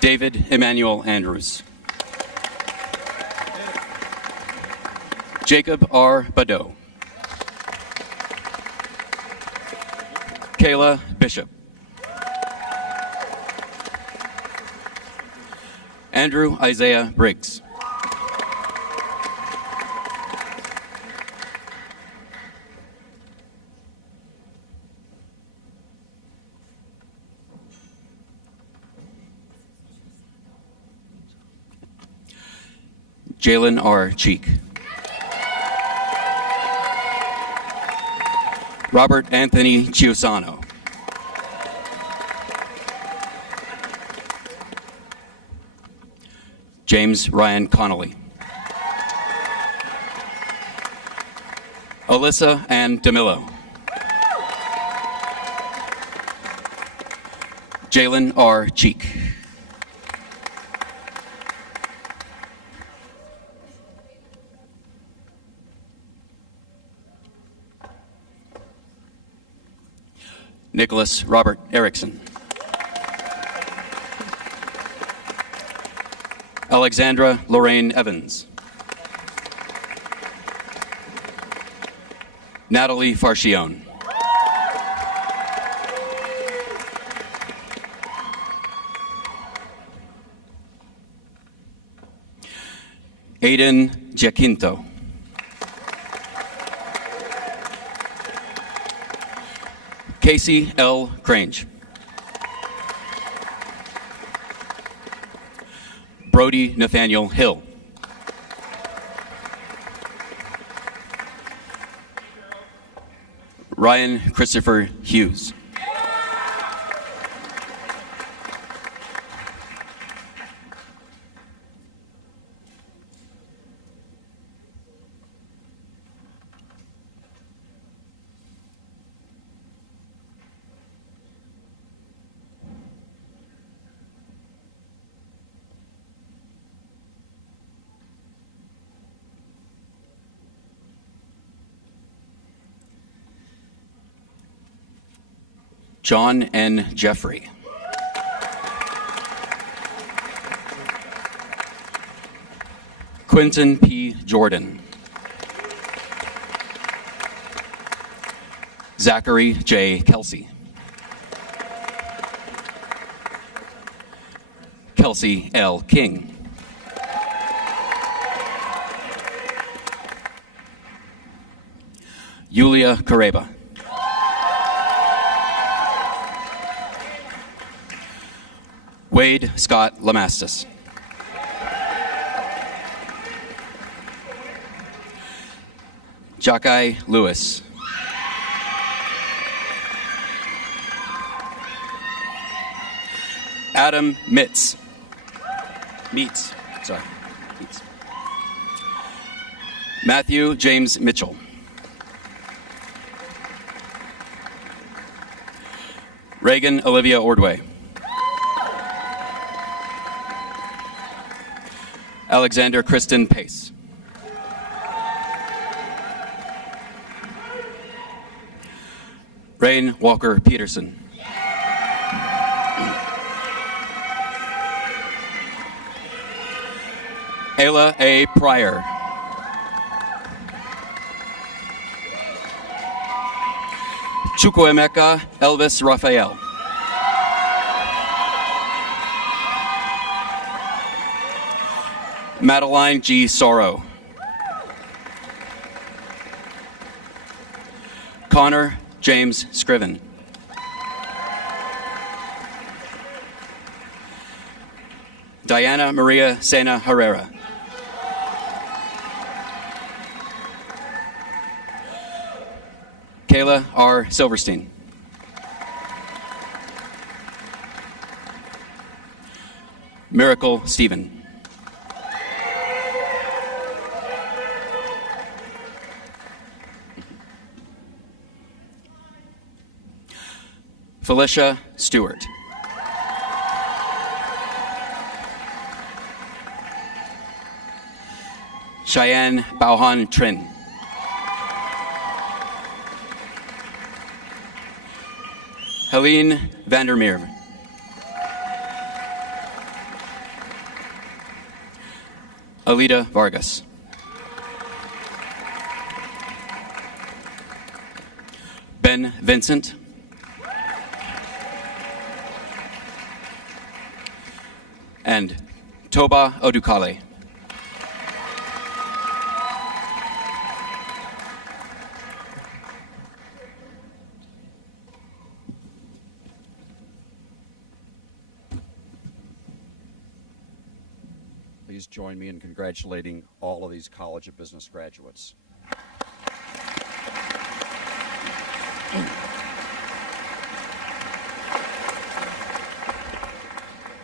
David Emmanuel Andrews. Jacob R. Badeau. Kayla Bishop. Andrew Isaiah Briggs. Jalen R. Cheek. Robert Anthony Chiusano. James Ryan Connolly. Alyssa Ann DeMillo. Jalen R. Cheek. Nicholas Robert Erickson. Alexandra Lorraine Evans. Natalie Farchione. Aiden Giaquinto. Casey L. Crange. Brody Nathaniel Hill. Ryan Christopher Hughes. John N. Jeffrey. Quinton P. Jordan. Zachary J. Kelsey. Kelsey L. King. Yulia Kareba. Wade Scott Lamastus. Jakai Lewis. Adam Meets. Matthew James Mitchell. Reagan Olivia Ordway. Alexander Kristen Pace. Rain Walker Peterson. Ayla A. Pryor. Chukwuemeka Elvis Raphael. Madeline G. Sorrow. Connor James Scriven. Diana Maria Sena Herrera. Kayla R. Silverstein. Miracle Stephen. Felicia Stewart. Cheyenne Bauhan Trin. Helene Vandermeer. Alita Vargas. Ben Vincent. And Toba Odukale. Please join me in congratulating all of these College of Business graduates.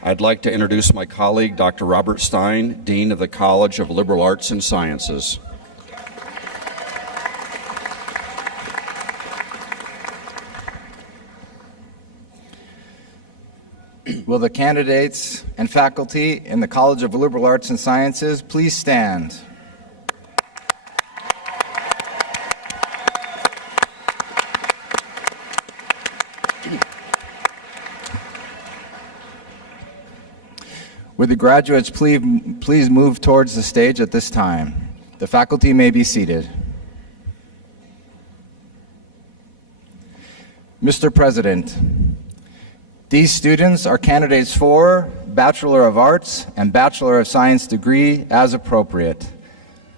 I'd like to introduce my colleague, Dr. Robert Stein, Dean of the College of Liberal Arts and Sciences. Will the candidates and faculty in the College of Liberal Arts and Sciences please stand? Would the graduates please move towards the stage at this time? The faculty may be seated. Mr. President, these students are candidates for Bachelor of Arts and Bachelor of Science degree as appropriate.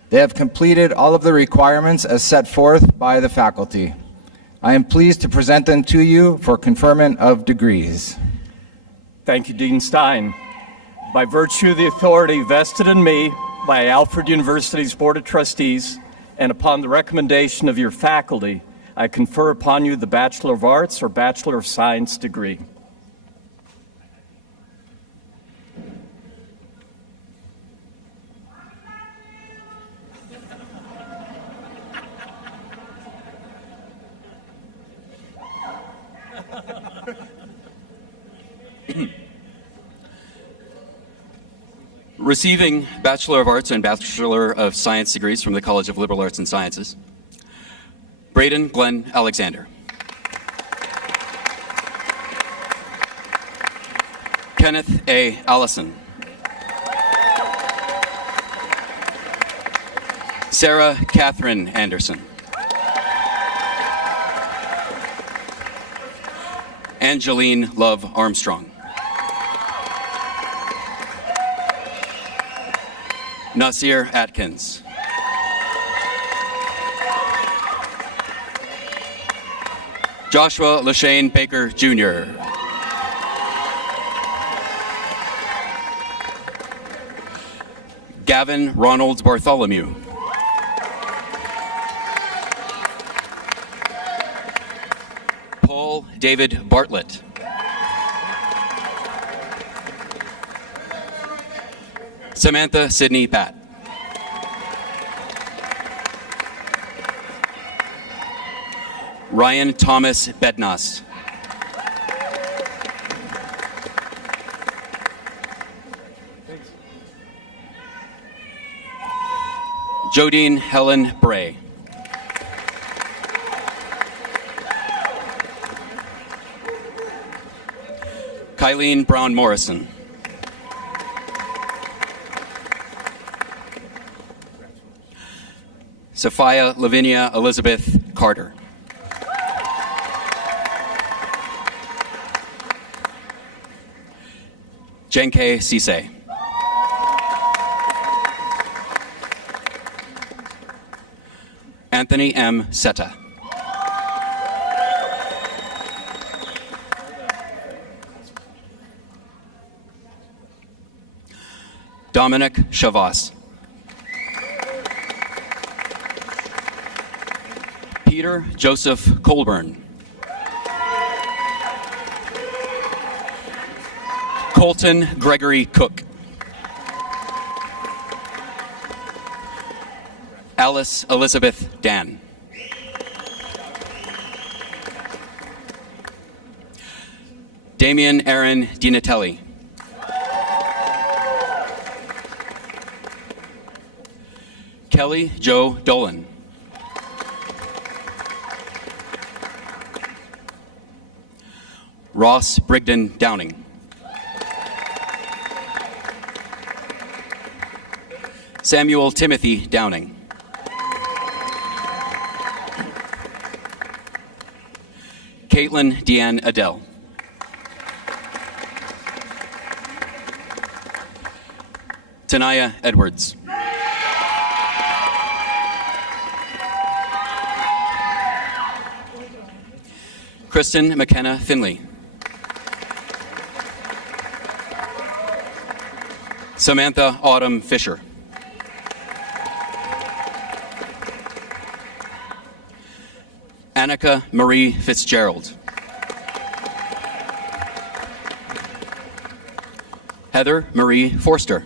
They have completed all of the requirements as set forth by the faculty. I am pleased to present them to you for conferment of degrees. Thank you, Dean Stein. By virtue of the authority vested in me by Alfred University's Board of Trustees, and upon the recommendation of your faculty, I confer upon you the Bachelor of Arts or Bachelor of Science degree. Receiving Bachelor of Arts and Bachelor of Science degrees from the College of Liberal Arts and Sciences, Braden Glenn Alexander. Kenneth A. Allison. Sarah Catherine Anderson. Angeline Love Armstrong. Nasir Atkins. Joshua LaShane Baker, Jr. Gavin Ronald Bartholomew. Paul David Bartlett. Samantha Sidney Batt. Ryan Thomas Bednas. Jodine Helen Bray. Kylene Brown Morrison. Sophia Lavinia Elizabeth Carter. Jenke Cisse. Anthony M. Seta. Dominic Chavas. Peter Joseph Colburn. Colton Gregory Cook. Alice Elizabeth Dan. Damian Aaron Dinatelli. Kelly Joe Dolan. Ross Brigden Downing. Samuel Timothy Downing. Caitlin Deanne Adele. Tanaya Edwards. Kristen McKenna Finley. Samantha Autumn Fisher. Annika Marie Fitzgerald. Heather Marie Forster.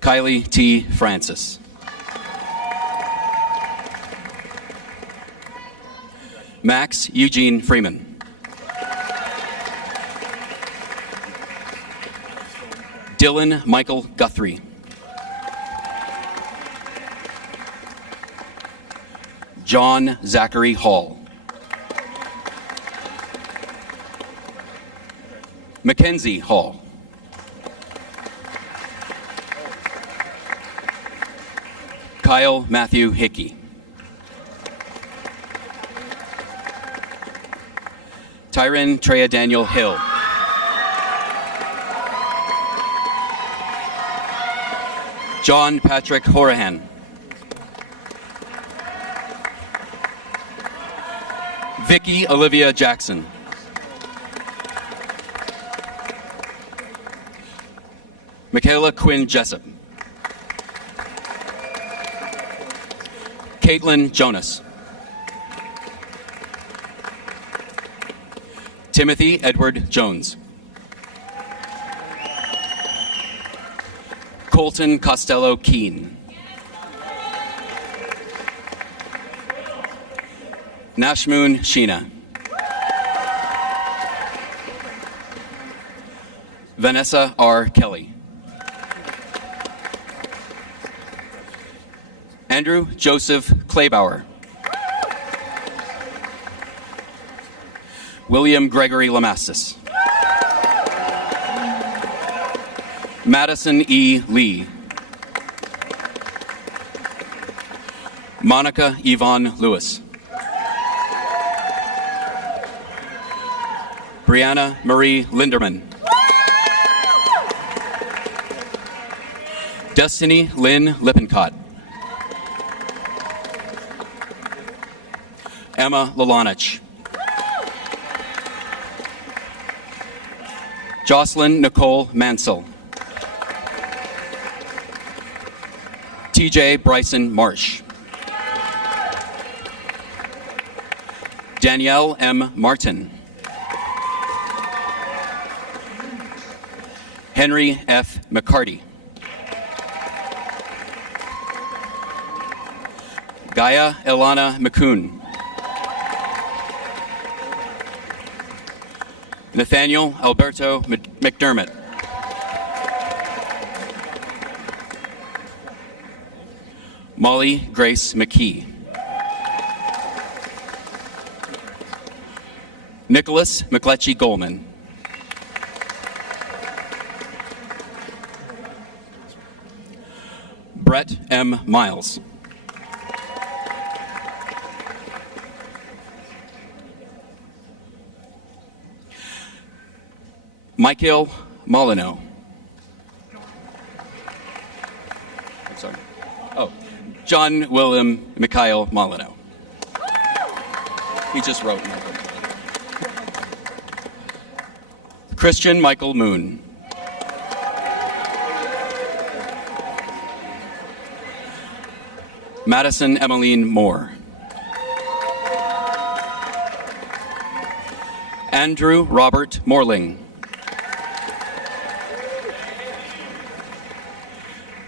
Kylie T. Francis. Max Eugene Freeman. Dylan Michael Guthrie. John Zachary Hall. Mackenzie Hall. Kyle Matthew Hickey. Tyron Trea Daniel Hill. John Patrick Horahan. Vicky Olivia Jackson. Michaela Quinn Jessup. Caitlin Jonas. Timothy Edward Jones. Colton Costello Keene. Nashmoon Sheena. Vanessa R. Kelly. Andrew Joseph Claybauer. William Gregory Lamastus. Madison E. Lee. Monica Yvonne Lewis. Brianna Marie Linderman. Destiny Lynn Lippincott. Emma Lalanich. Jocelyn Nicole Mansell. TJ Bryson Marsh. Danielle M. Martin. Henry F. McCarty. Gaia Elana McCoon. Nathaniel Alberto McDermott. Molly Grace McKee. Nicholas McLetchie Goldman. Brett M. Miles. Michael Molyneux. I'm sorry. Oh, John William Mikhail Molyneux. He just wrote Michael. Christian Michael Moon. Madison Emmeline Moore. Andrew Robert Morling.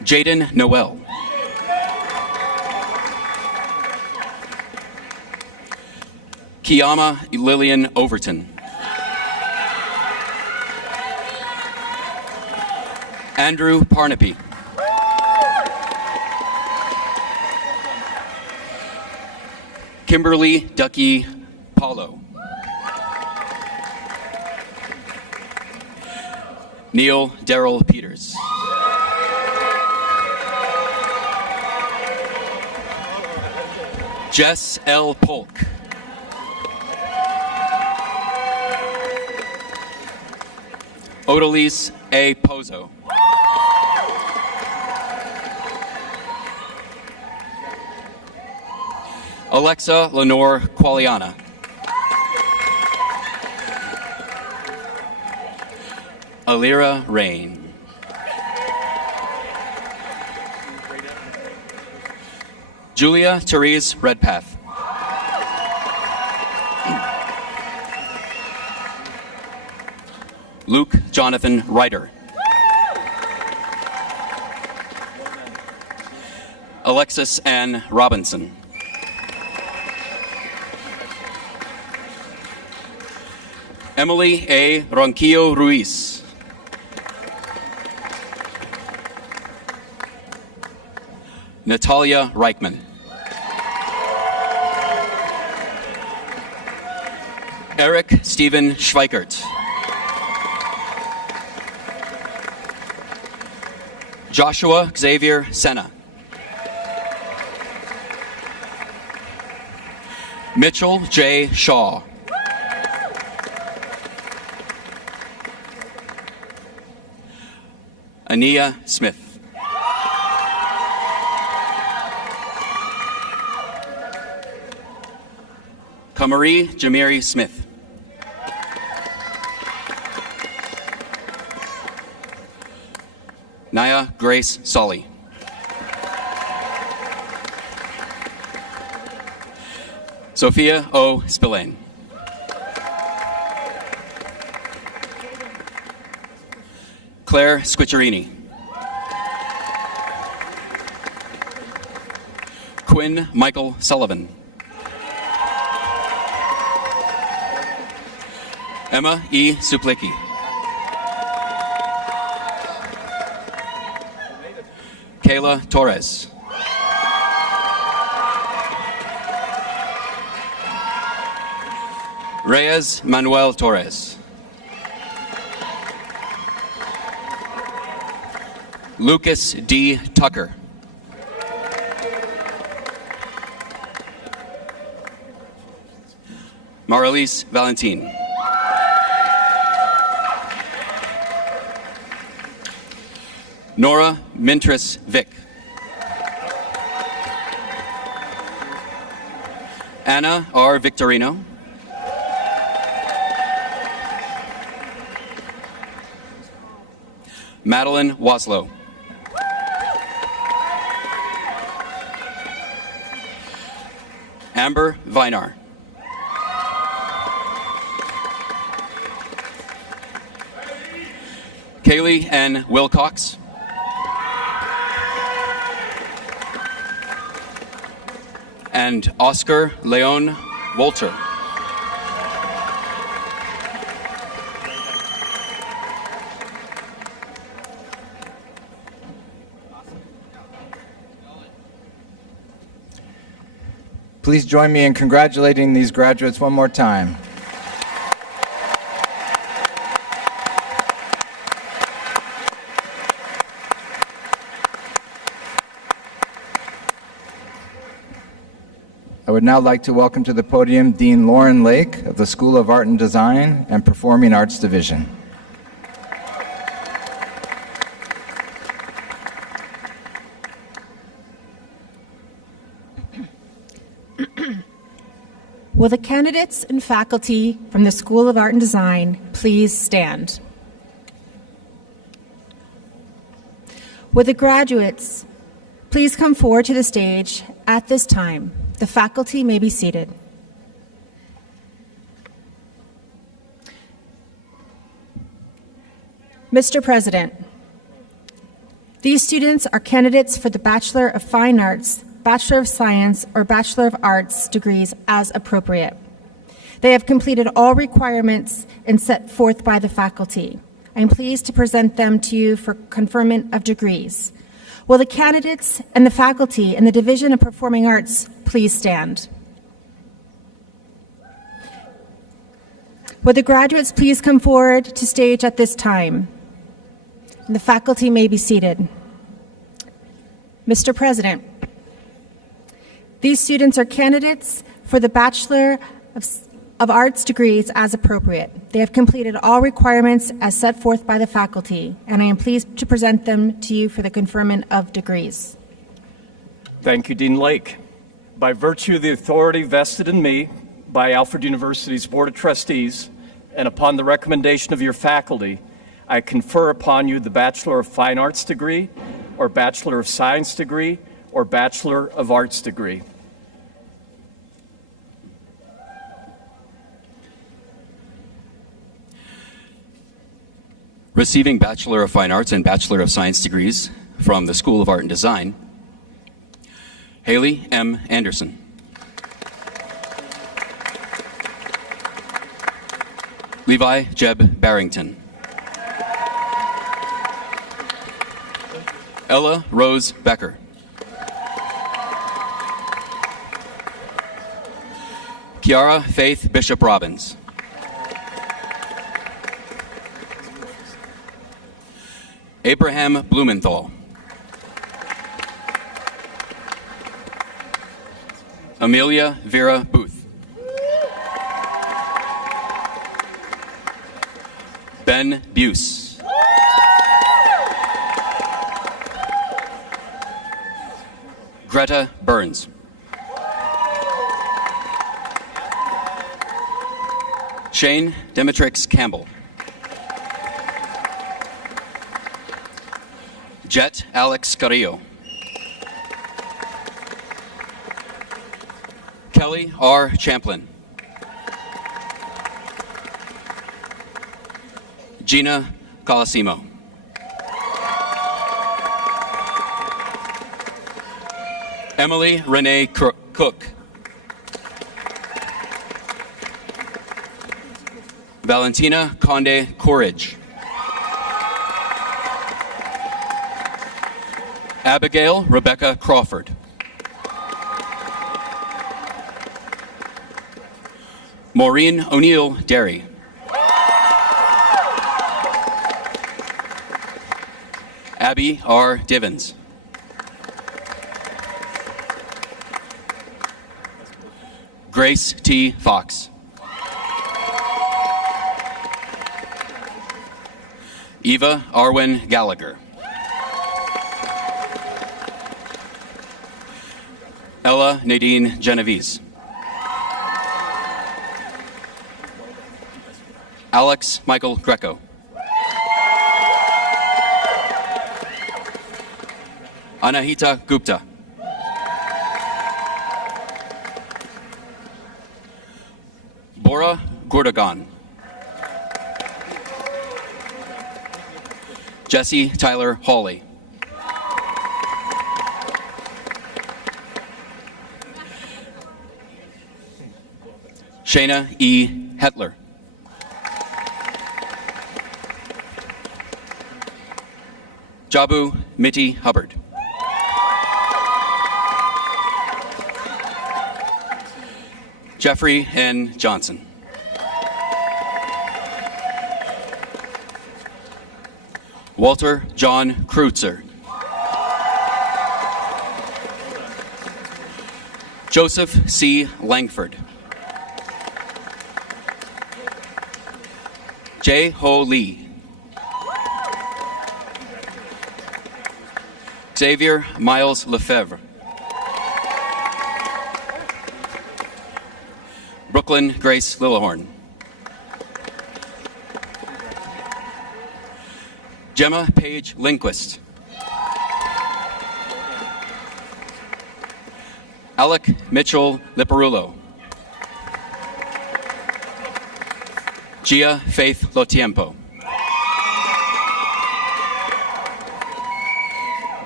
Jaden Noel. Kiyama Lillian Overton. Andrew Parnaby. Kimberly Ducky Paulo. Neil Darrell Peters. Jess L. Polk. Odalise A. Pozo. Alexa Lenore Qualiana. Alira Rain. Julia Therese Redpath. Luke Jonathan Ryder. Alexis Ann Robinson. Emily A. Ronquillo Ruiz. Natalia Reichman. Eric Stephen Schweikert. Joshua Xavier Senna. Mitchell J. Shaw. Ania Smith. Kamari Jamiri Smith. Naya Grace Solly. Sophia O. Spillane. Claire Squiccerini. Quinn Michael Sullivan. Emma E. Suplicki. Kayla Torres. Reyes Manuel Torres. Lucas D. Tucker. Maralise Valentin. Nora Mintris Vick. Anna R. Victorino. Madeline Waslow. Amber Vinar. Kaylee N. Wilcox. And Oscar Leon Wolter. Please join me in congratulating these graduates one more time. I would now like to welcome to the podium Dean Lauren Lake of the School of Art and Design and Performing Arts Division. Will the candidates and faculty from the School of Art and Design please stand? Will the graduates please come forward to the stage at this time? The faculty may be seated. Mr. President, these students are candidates for the Bachelor of Fine Arts, Bachelor of Science, or Bachelor of Arts degrees as appropriate. They have completed all requirements and set forth by the faculty. I am pleased to present them to you for conferment of degrees. Will the candidates and the faculty in the Division of Performing Arts please stand? Will the graduates please come forward to stage at this time? The faculty may be seated. Mr. President, these students are candidates for the Bachelor of Arts degrees as appropriate. They have completed all requirements as set forth by the faculty, and I am pleased to present them to you for the conferment of degrees. Thank you, Dean Lake. By virtue of the authority vested in me by Alfred University's Board of Trustees, and upon the recommendation of your faculty, I confer upon you the Bachelor of Fine Arts degree, or Bachelor of Science degree, or Bachelor of Arts degree. Receiving Bachelor of Fine Arts and Bachelor of Science degrees from the School of Art and Design, Haley M. Anderson. Levi Jeb Barrington. Ella Rose Becker. Kiara Faith Bishop Robbins. Abraham Blumenthal. Amelia Vera Booth. Ben Buse. Greta Burns. Shane Demetrix Campbell. Jet Alex Carrillo. Kelly R. Champlin. Gina Colosimo. Emily Renee Cook. Valentina Conde Courage. Abigail Rebecca Crawford. Maureen O'Neill Derry. Abby R. Divins. Grace T. Fox. Eva Arwen Gallagher. Ella Nadine Genovese. Alex Michael Greco. Anahita Gupta. Bora Gordagon. Jesse Tyler Hawley. Shayna E. Hetler. Jabu Mitty Hubbard. Jeffrey N. Johnson. Walter John Kreutzer. Joseph C. Langford. Jae Ho Lee. Xavier Miles Lefebvre. Brooklyn Grace Lillehorn. Gemma Page Lindquist. Alec Mitchell Liparulo. Gia Faith Lotiempo.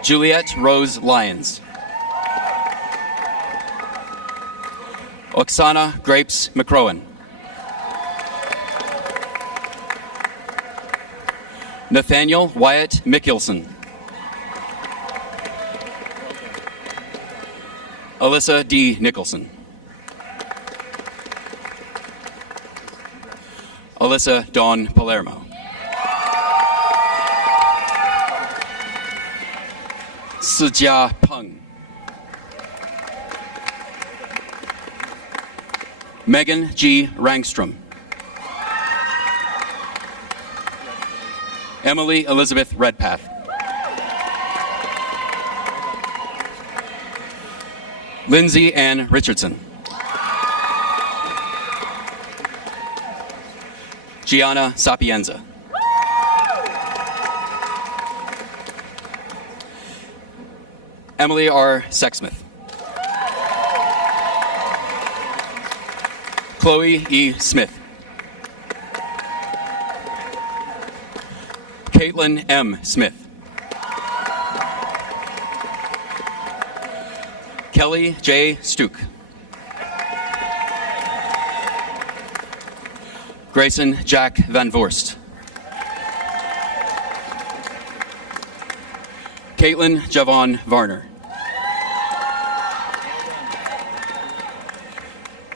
Juliette Rose Lyons. Oksana Grapes McCrowan. Nathaniel Wyatt Mickelson. Alyssa D. Nicholson. Alyssa Dawn Palermo. Sijia Peng. Megan G. Rangstrom. Emily Elizabeth Redpath. Lindsay Ann Richardson. Gianna Sapienza. Emily R. Sexsmith. Chloe E. Smith. Caitlin M. Smith. Kelly J. Stuck. Grayson Jack Van Voorst. Caitlin Javon Varner.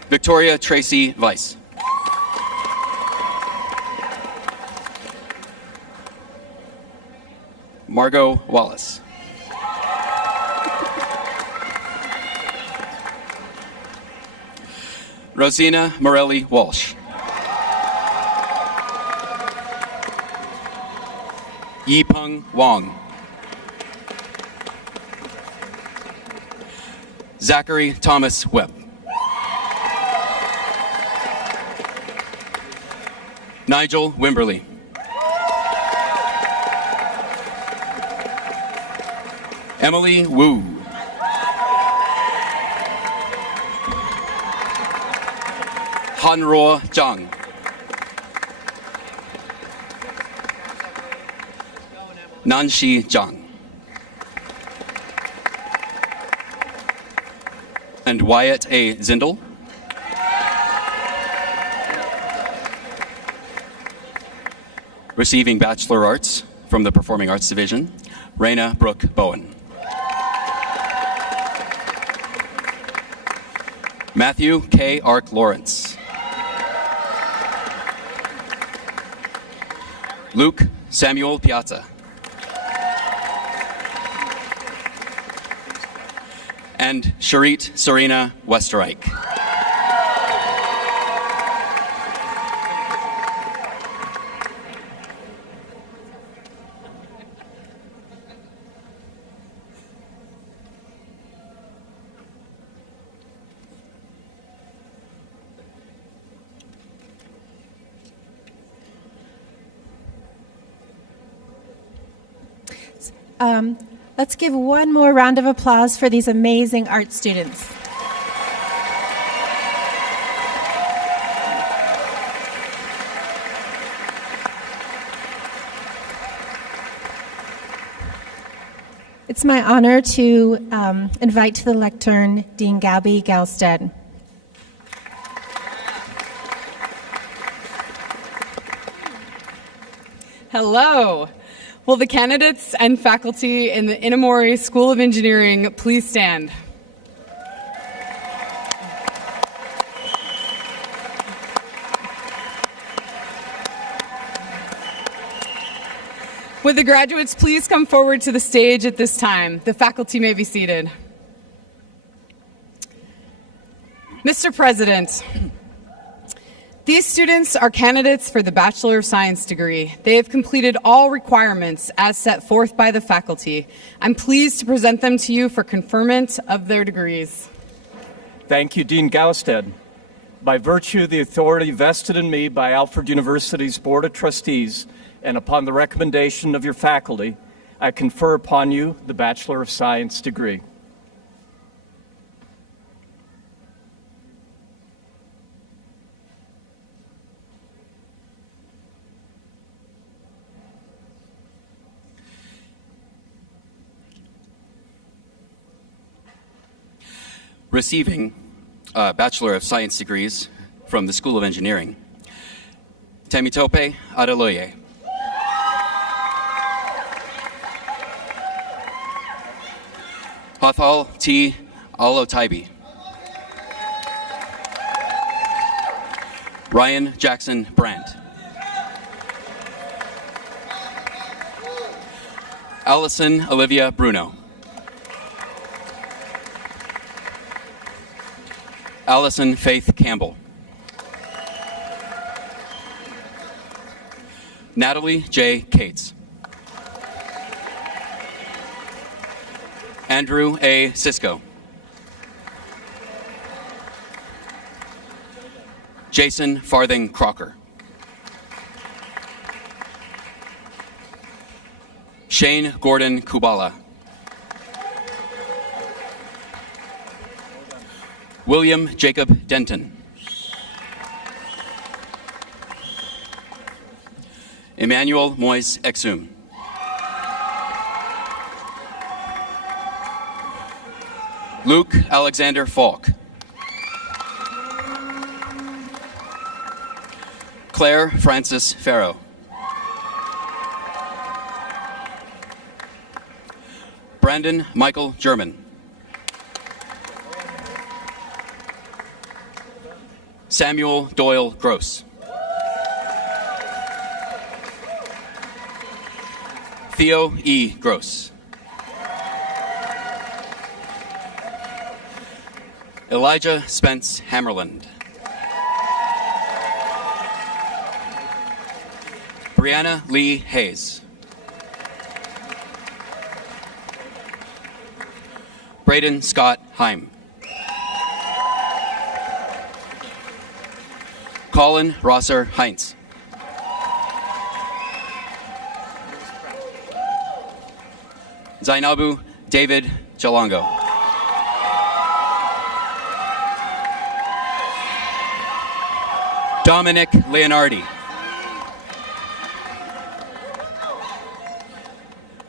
Victoria Tracy Weiss. Margot Wallace. Rosina Morelli Walsh. Yipeng Wong. Zachary Thomas Webb. Nigel Wimberly. Emily Wu. Hanruo Zhang. Nanxi Zhang. And Wyatt A. Zindel. Receiving Bachelor of Arts from the Performing Arts Division, Raina Brooke Bowen. Matthew K. Ark Lawrence. Luke Samuel Piazza. And Sharit Serena Westerreich. Let's give one more round of applause for these amazing art students. It's my honor to invite to the lectern Dean Gabby Galstead. Hello. Will the candidates and faculty in the Inamori School of Engineering please stand? Would the graduates please come forward to the stage at this time? The faculty may be seated. Mr. President, these students are candidates for the Bachelor of Science degree. They have completed all requirements as set forth by the faculty. I'm pleased to present them to you for conferment of their degrees. Thank you, Dean Gausted. By virtue of the authority vested in me by Alfred University's Board of Trustees, and upon the recommendation of your faculty, I confer upon you the Bachelor of Science degree. Receiving Bachelor of Science degrees from the School of Engineering, Temitope Adeloye. Hathal T. Alotaibi. Ryan Jackson Brandt. Allison Olivia Bruno. Allison Faith Campbell. Natalie J. Cates. Andrew A. Sisko. Jason Farthing Crocker. Shane Gordon Kubala. William Jacob Denton. Emmanuel Moise Exum. Luke Alexander Falk. Claire Francis Farrow. Brandon Michael German. Samuel Doyle Gross. Theo E. Gross. Elijah Spence Hammerland. Brianna Lee Hayes. Braden Scott Heim. Colin Rosser Heinz. Zainabu David Jalongo. Dominic Leonardi.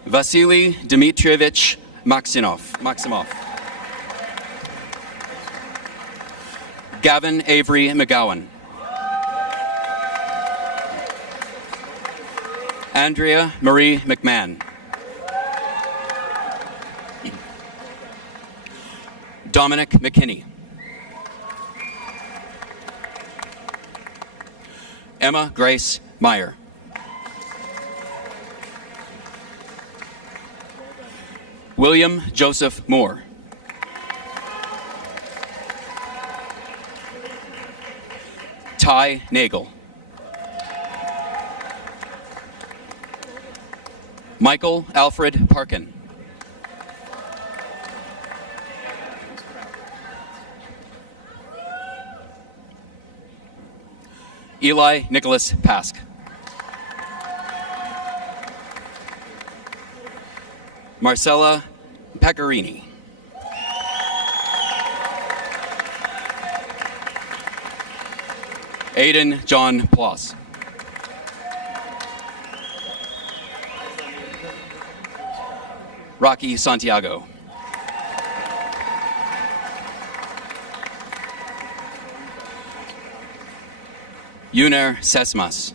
Vasily Dmitrievich Maximov. Gavin Avery McGowan. Andrea Marie McMahon. Dominic McKinney. Emma Grace Meyer. William Joseph Moore. Ty Nagel. Michael Alfred Parkin. Eli Nicholas Pask. Marcela Pecarini. Aiden John Ploss. Rocky Santiago. Yuner Sesmas.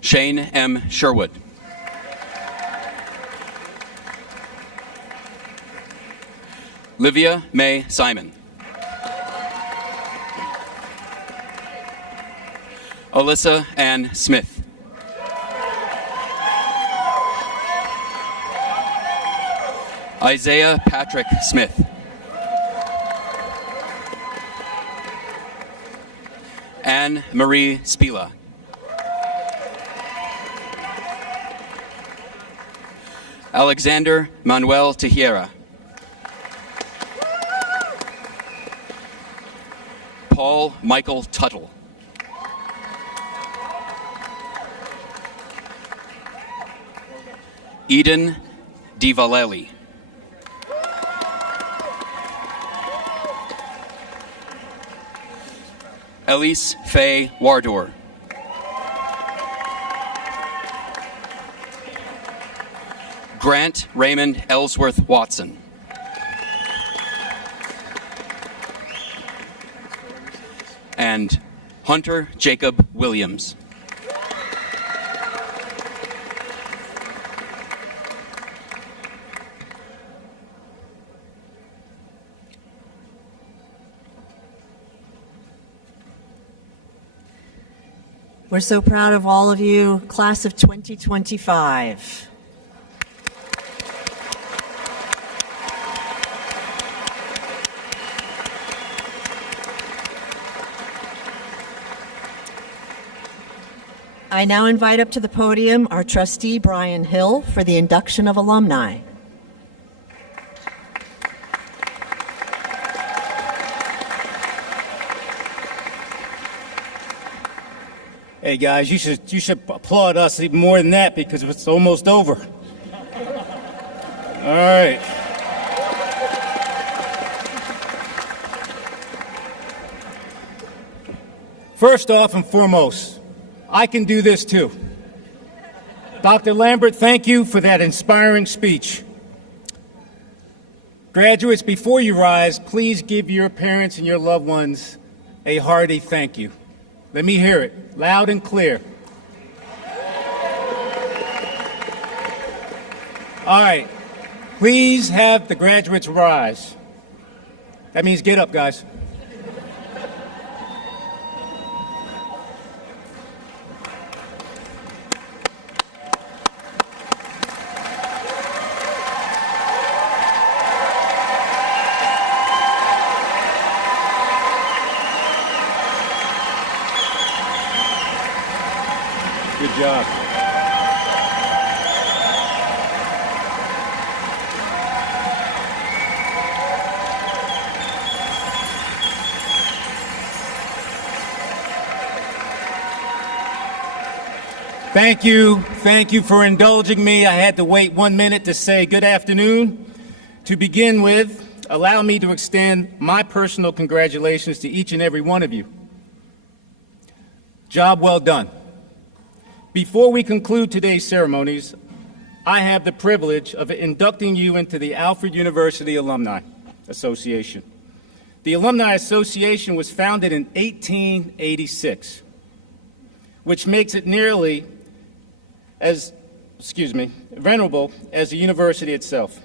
Shane M. Sherwood. Livia May Simon. Alyssa Ann Smith. Isaiah Patrick Smith. Anne Marie Spila. Alexander Manuel Tejera. Paul Michael Tuttle. Eden DiValelli. Elise Faye Wardor. Grant Raymond Ellsworth Watson. And Hunter Jacob Williams. We're so proud of all of you, class of 2025. I now invite up to the podium our trustee, Brian Hill, for the induction of alumni. Hey guys, you should applaud us even more than that because it's almost over. All right. First off and foremost, I can do this too. Dr. Lambert, thank you for that inspiring speech. Graduates, before you rise, please give your parents and your loved ones a hearty thank you. Let me hear it, loud and clear. All right, please have the graduates rise. That means get up, guys. Good job. Thank you for indulging me. I had to wait 1 minute to say good afternoon. To begin with, allow me to extend my personal congratulations to each and every one of you. Job well done. Before we conclude today's ceremonies, I have the privilege of inducting you into the Alfred University Alumni Association. The Alumni Association was founded in 1886, which makes it nearly as, venerable as the university itself,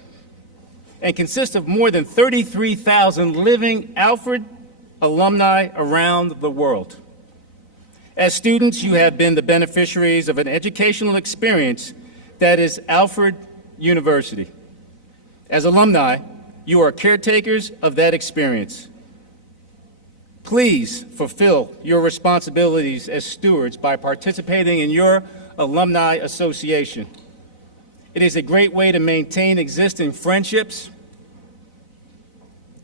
and consists of more than 33,000 living Alfred alumni around the world. As students, you have been the beneficiaries of an educational experience that is Alfred University. As alumni, you are caretakers of that experience. Please fulfill your responsibilities as stewards by participating in your alumni association. It is a great way to maintain existing friendships,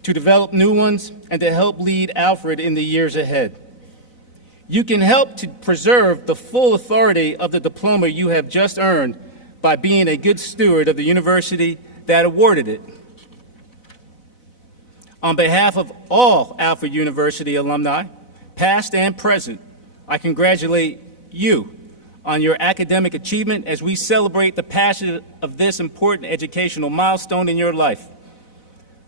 to develop new ones, and to help lead Alfred in the years ahead. You can help to preserve the full authority of the diploma you have just earned by being a good steward of the university that awarded it. On behalf of all Alfred University alumni, past and present, I congratulate you on your academic achievement as we celebrate the passage of this important educational milestone in your life.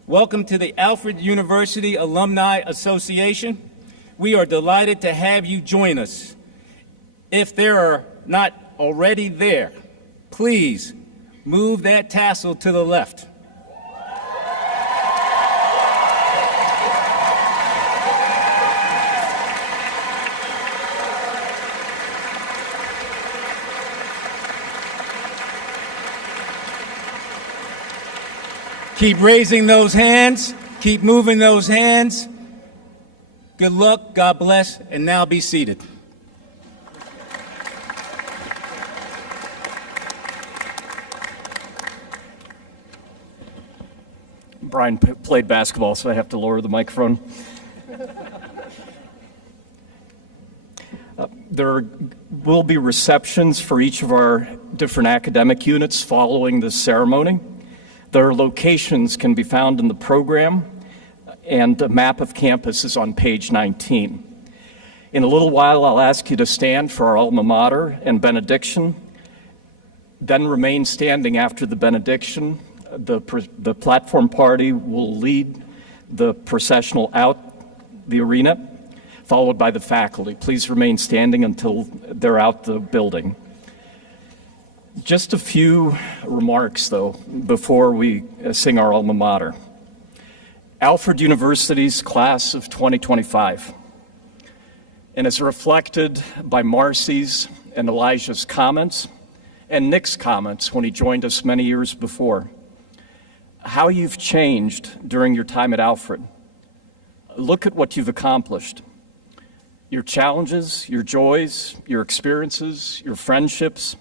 Welcome to the Alfred University Alumni Association. We are delighted to have you join us. If there are not already there, please move that tassel to the left. Keep raising those hands, keep moving those hands. Good luck, God bless, and now be seated. Brian played basketball, so I have to lower the microphone. There will be receptions for each of our different academic units following this ceremony. Their locations can be found in the program, and a map of campus is on page 19. In a little while, I'll ask you to stand for our alma mater and benediction, then remain standing after the benediction. The platform party will lead the processional out the arena, followed by the faculty. Please remain standing until they're out the building. Just a few remarks, though, before we sing our alma mater. Alfred University's class of 2025, and as reflected by Marcy's and Elijah's comments, and Nick's comments when he joined us many years before, how you've changed during your time at Alfred. Look at what you've accomplished. Your challenges, your joys, your experiences, your friendships.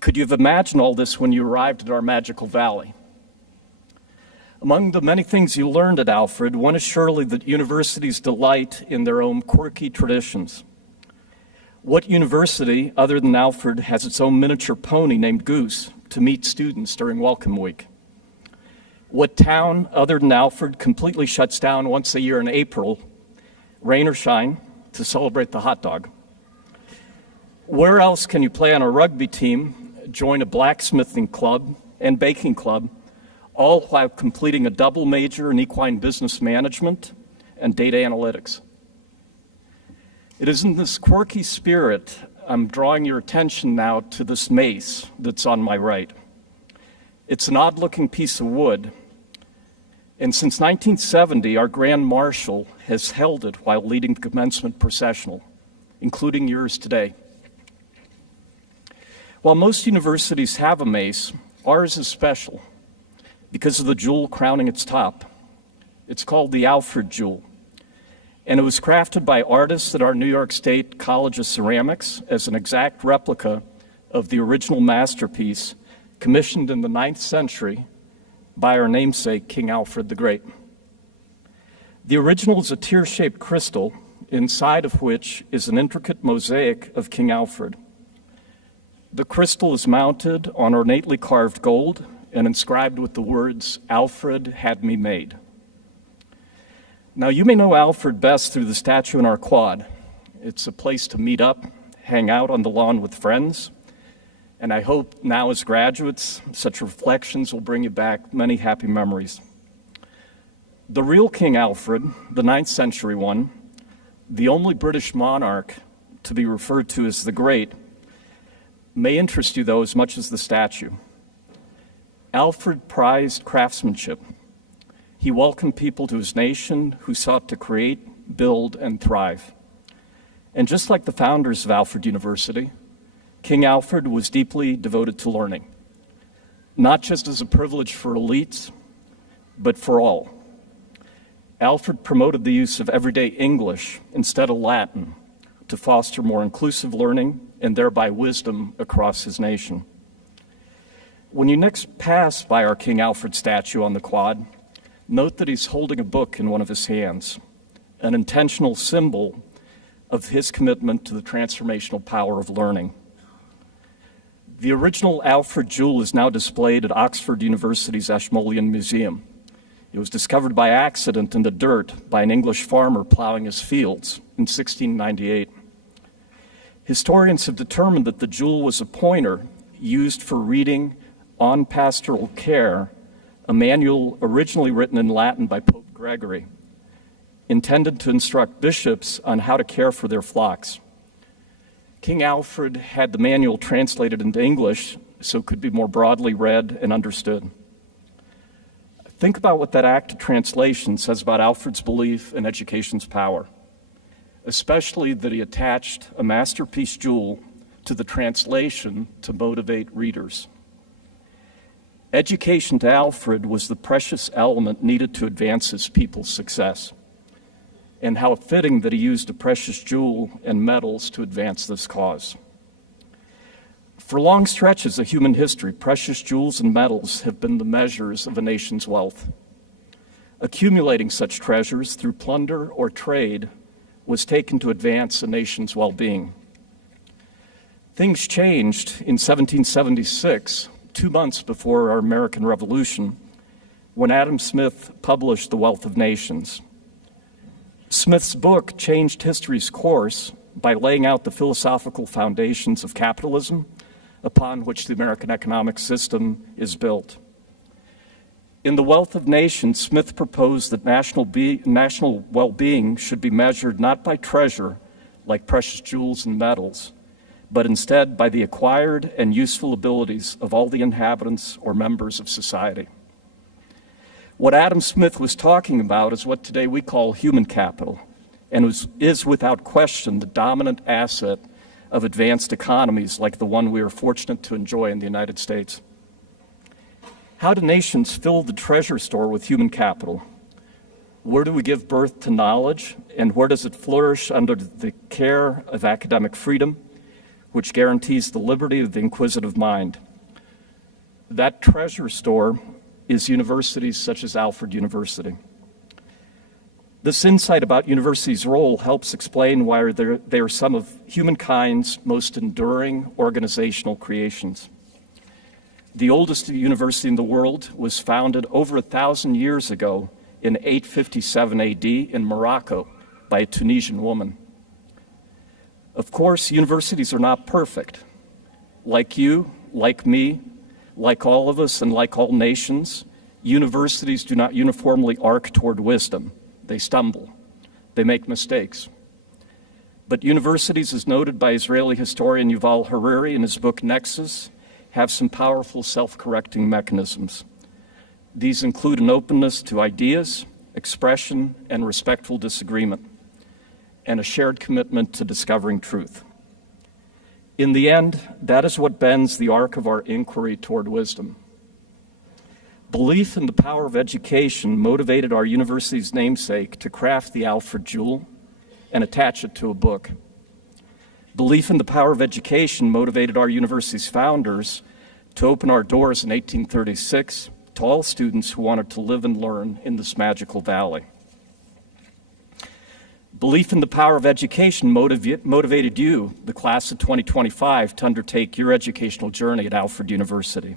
Could you have imagined all this when you arrived at our magical valley? Among the many things you learned at Alfred, one is surely that universities delight in their own quirky traditions. What university, other than Alfred, has its own miniature pony named Goose to meet students during Welcome Week? What town, other than Alfred, completely shuts down once a year in April, rain or shine, to celebrate the hot dog? Where else can you play on a rugby team, join a blacksmithing club and baking club, all while completing a double major in equine business management and data analytics? It is in this quirky spirit I'm drawing your attention now to this mace that's on my right. It's an odd-looking piece of wood, and since 1970, our Grand Marshal has held it while leading the commencement processional, including yours today. While most universities have a mace, ours is special because of the jewel crowning its top. It's called the Alfred Jewel, and it was crafted by artists at our New York State College of Ceramics as an exact replica of the original masterpiece commissioned in the 9th century by our namesake, King Alfred the Great. The original is a tear-shaped crystal, inside of which is an intricate mosaic of King Alfred, The crystal is mounted on ornately carved gold and inscribed with the words, "Alfred had me made." Now, you may know Alfred best through the statue in our quad. It's a place to meet up, hang out on the lawn with friends, and I hope now as graduates, such reflections will bring you back many happy memories. The real King Alfred, the 9th century one, the only British monarch to be referred to as the Great, may interest you though as much as the statue. Alfred prized craftsmanship. He welcomed people to his nation who sought to create, build, and thrive. And just like the founders of Alfred University, King Alfred was deeply devoted to learning, not just as a privilege for elites, but for all. Alfred promoted the use of everyday English instead of Latin to foster more inclusive learning and thereby wisdom across his nation. When you next pass by our King Alfred statue on the quad, note that he's holding a book in one of his hands, an intentional symbol of his commitment to the transformational power of learning. The original Alfred jewel is now displayed at Oxford University's Ashmolean Museum. It was discovered by accident in the dirt by an English farmer plowing his fields in 1698. Historians have determined that the jewel was a pointer used for reading On Pastoral Care, a manual originally written in Latin by Pope Gregory, intended to instruct bishops on how to care for their flocks. King Alfred had the manual translated into English so it could be more broadly read and understood. Think about what that act of translation says about Alfred's belief in education's power, especially that he attached a masterpiece jewel to the translation to motivate readers. Education to Alfred was the precious element needed to advance his people's success. And how fitting that he used a precious jewel and metals to advance this cause. For long stretches of human history, precious jewels and metals have been the measures of a nation's wealth. Accumulating such treasures through plunder or trade was taken to advance a nation's well-being. Things changed in 1776, 2 months before our American Revolution, when Adam Smith published The Wealth of Nations. Smith's book changed history's course by laying out the philosophical foundations of capitalism upon which the American economic system is built. In The Wealth of Nations, Smith proposed that national well-being should be measured not by treasure, like precious jewels and metals, but instead by the acquired and useful abilities of all the inhabitants or members of society. What Adam Smith was talking about is what today we call human capital, and is without question the dominant asset of advanced economies like the one we are fortunate to enjoy in the United States. How do nations fill the treasure store with human capital? Where do we give birth to knowledge, and where does it flourish under the care of academic freedom, which guarantees the liberty of the inquisitive mind? That treasure store is universities such as Alfred University. This insight about universities' role helps explain why they are some of humankind's most enduring organizational creations. The oldest university in the world was founded over 1,000 years ago in 857 AD in Morocco by a Tunisian woman. Of course, universities are not perfect. Like you, like me, like all of us, and like all nations, universities do not uniformly arc toward wisdom. They stumble. They make mistakes. But universities, as noted by Israeli historian Yuval Harari in his book Nexus, have some powerful self-correcting mechanisms. These include an openness to ideas, expression, and respectful disagreement, and a shared commitment to discovering truth. In the end, that is what bends the arc of our inquiry toward wisdom. Belief in the power of education motivated our university's namesake to craft the Alfred jewel and attach it to a book. Belief in the power of education motivated our university's founders to open our doors in 1836 to all students who wanted to live and learn in this magical valley. Belief in the power of education motivated you, the class of 2025, to undertake your educational journey at Alfred University.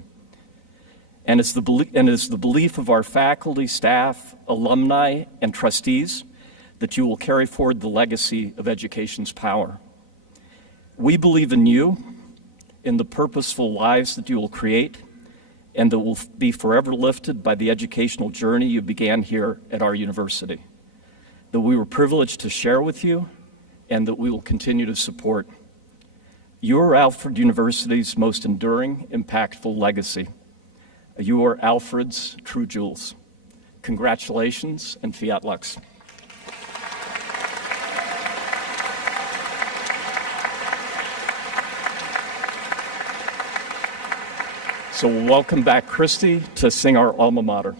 And it's the belief of our faculty, staff, alumni, and trustees that you will carry forward the legacy of education's power. We believe in you, in the purposeful lives that you will create, and that will be forever lifted by the educational journey you began here at our university, that we were privileged to share with you, and that we will continue to support. You are Alfred University's most enduring, impactful legacy. You are Alfred's true jewels. Congratulations and fiat lux. So we'll welcome back Christy to sing our alma mater.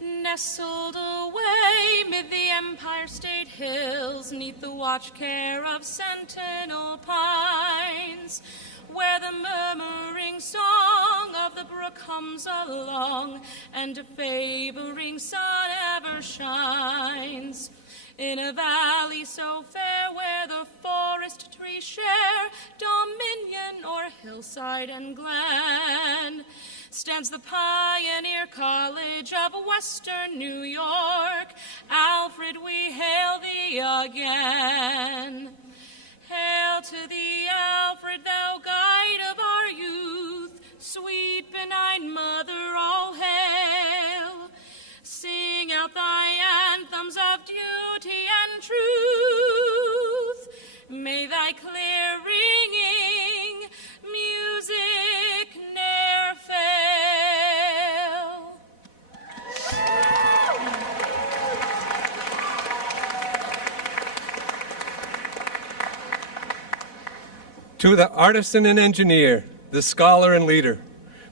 Nestled away mid the Empire State Hills, neath the watch care of sentinel pines, where the murmuring song of the brook hums along, and a favoring sun ever shines. In a valley so fair, where the forest trees share dominion o'er hillside and glen, stands the Pioneer College of Western New York. Alfred, we hail thee again. Hail to thee, Alfred, thou guide of our youth, sweet benign mother, all hail. Sing out thy anthems of duty and truth. May thy clear ringing music ne'er fail. To the artisan and engineer, the scholar and leader,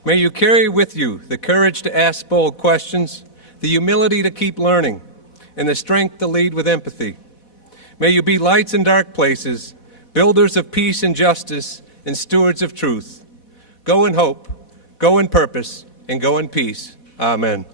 may you carry with you the courage to ask bold questions, the humility to keep learning, and the strength to lead with empathy. May you be lights in dark places, builders of peace and justice, and stewards of truth. Go in hope, go in purpose, and go in peace. Amen.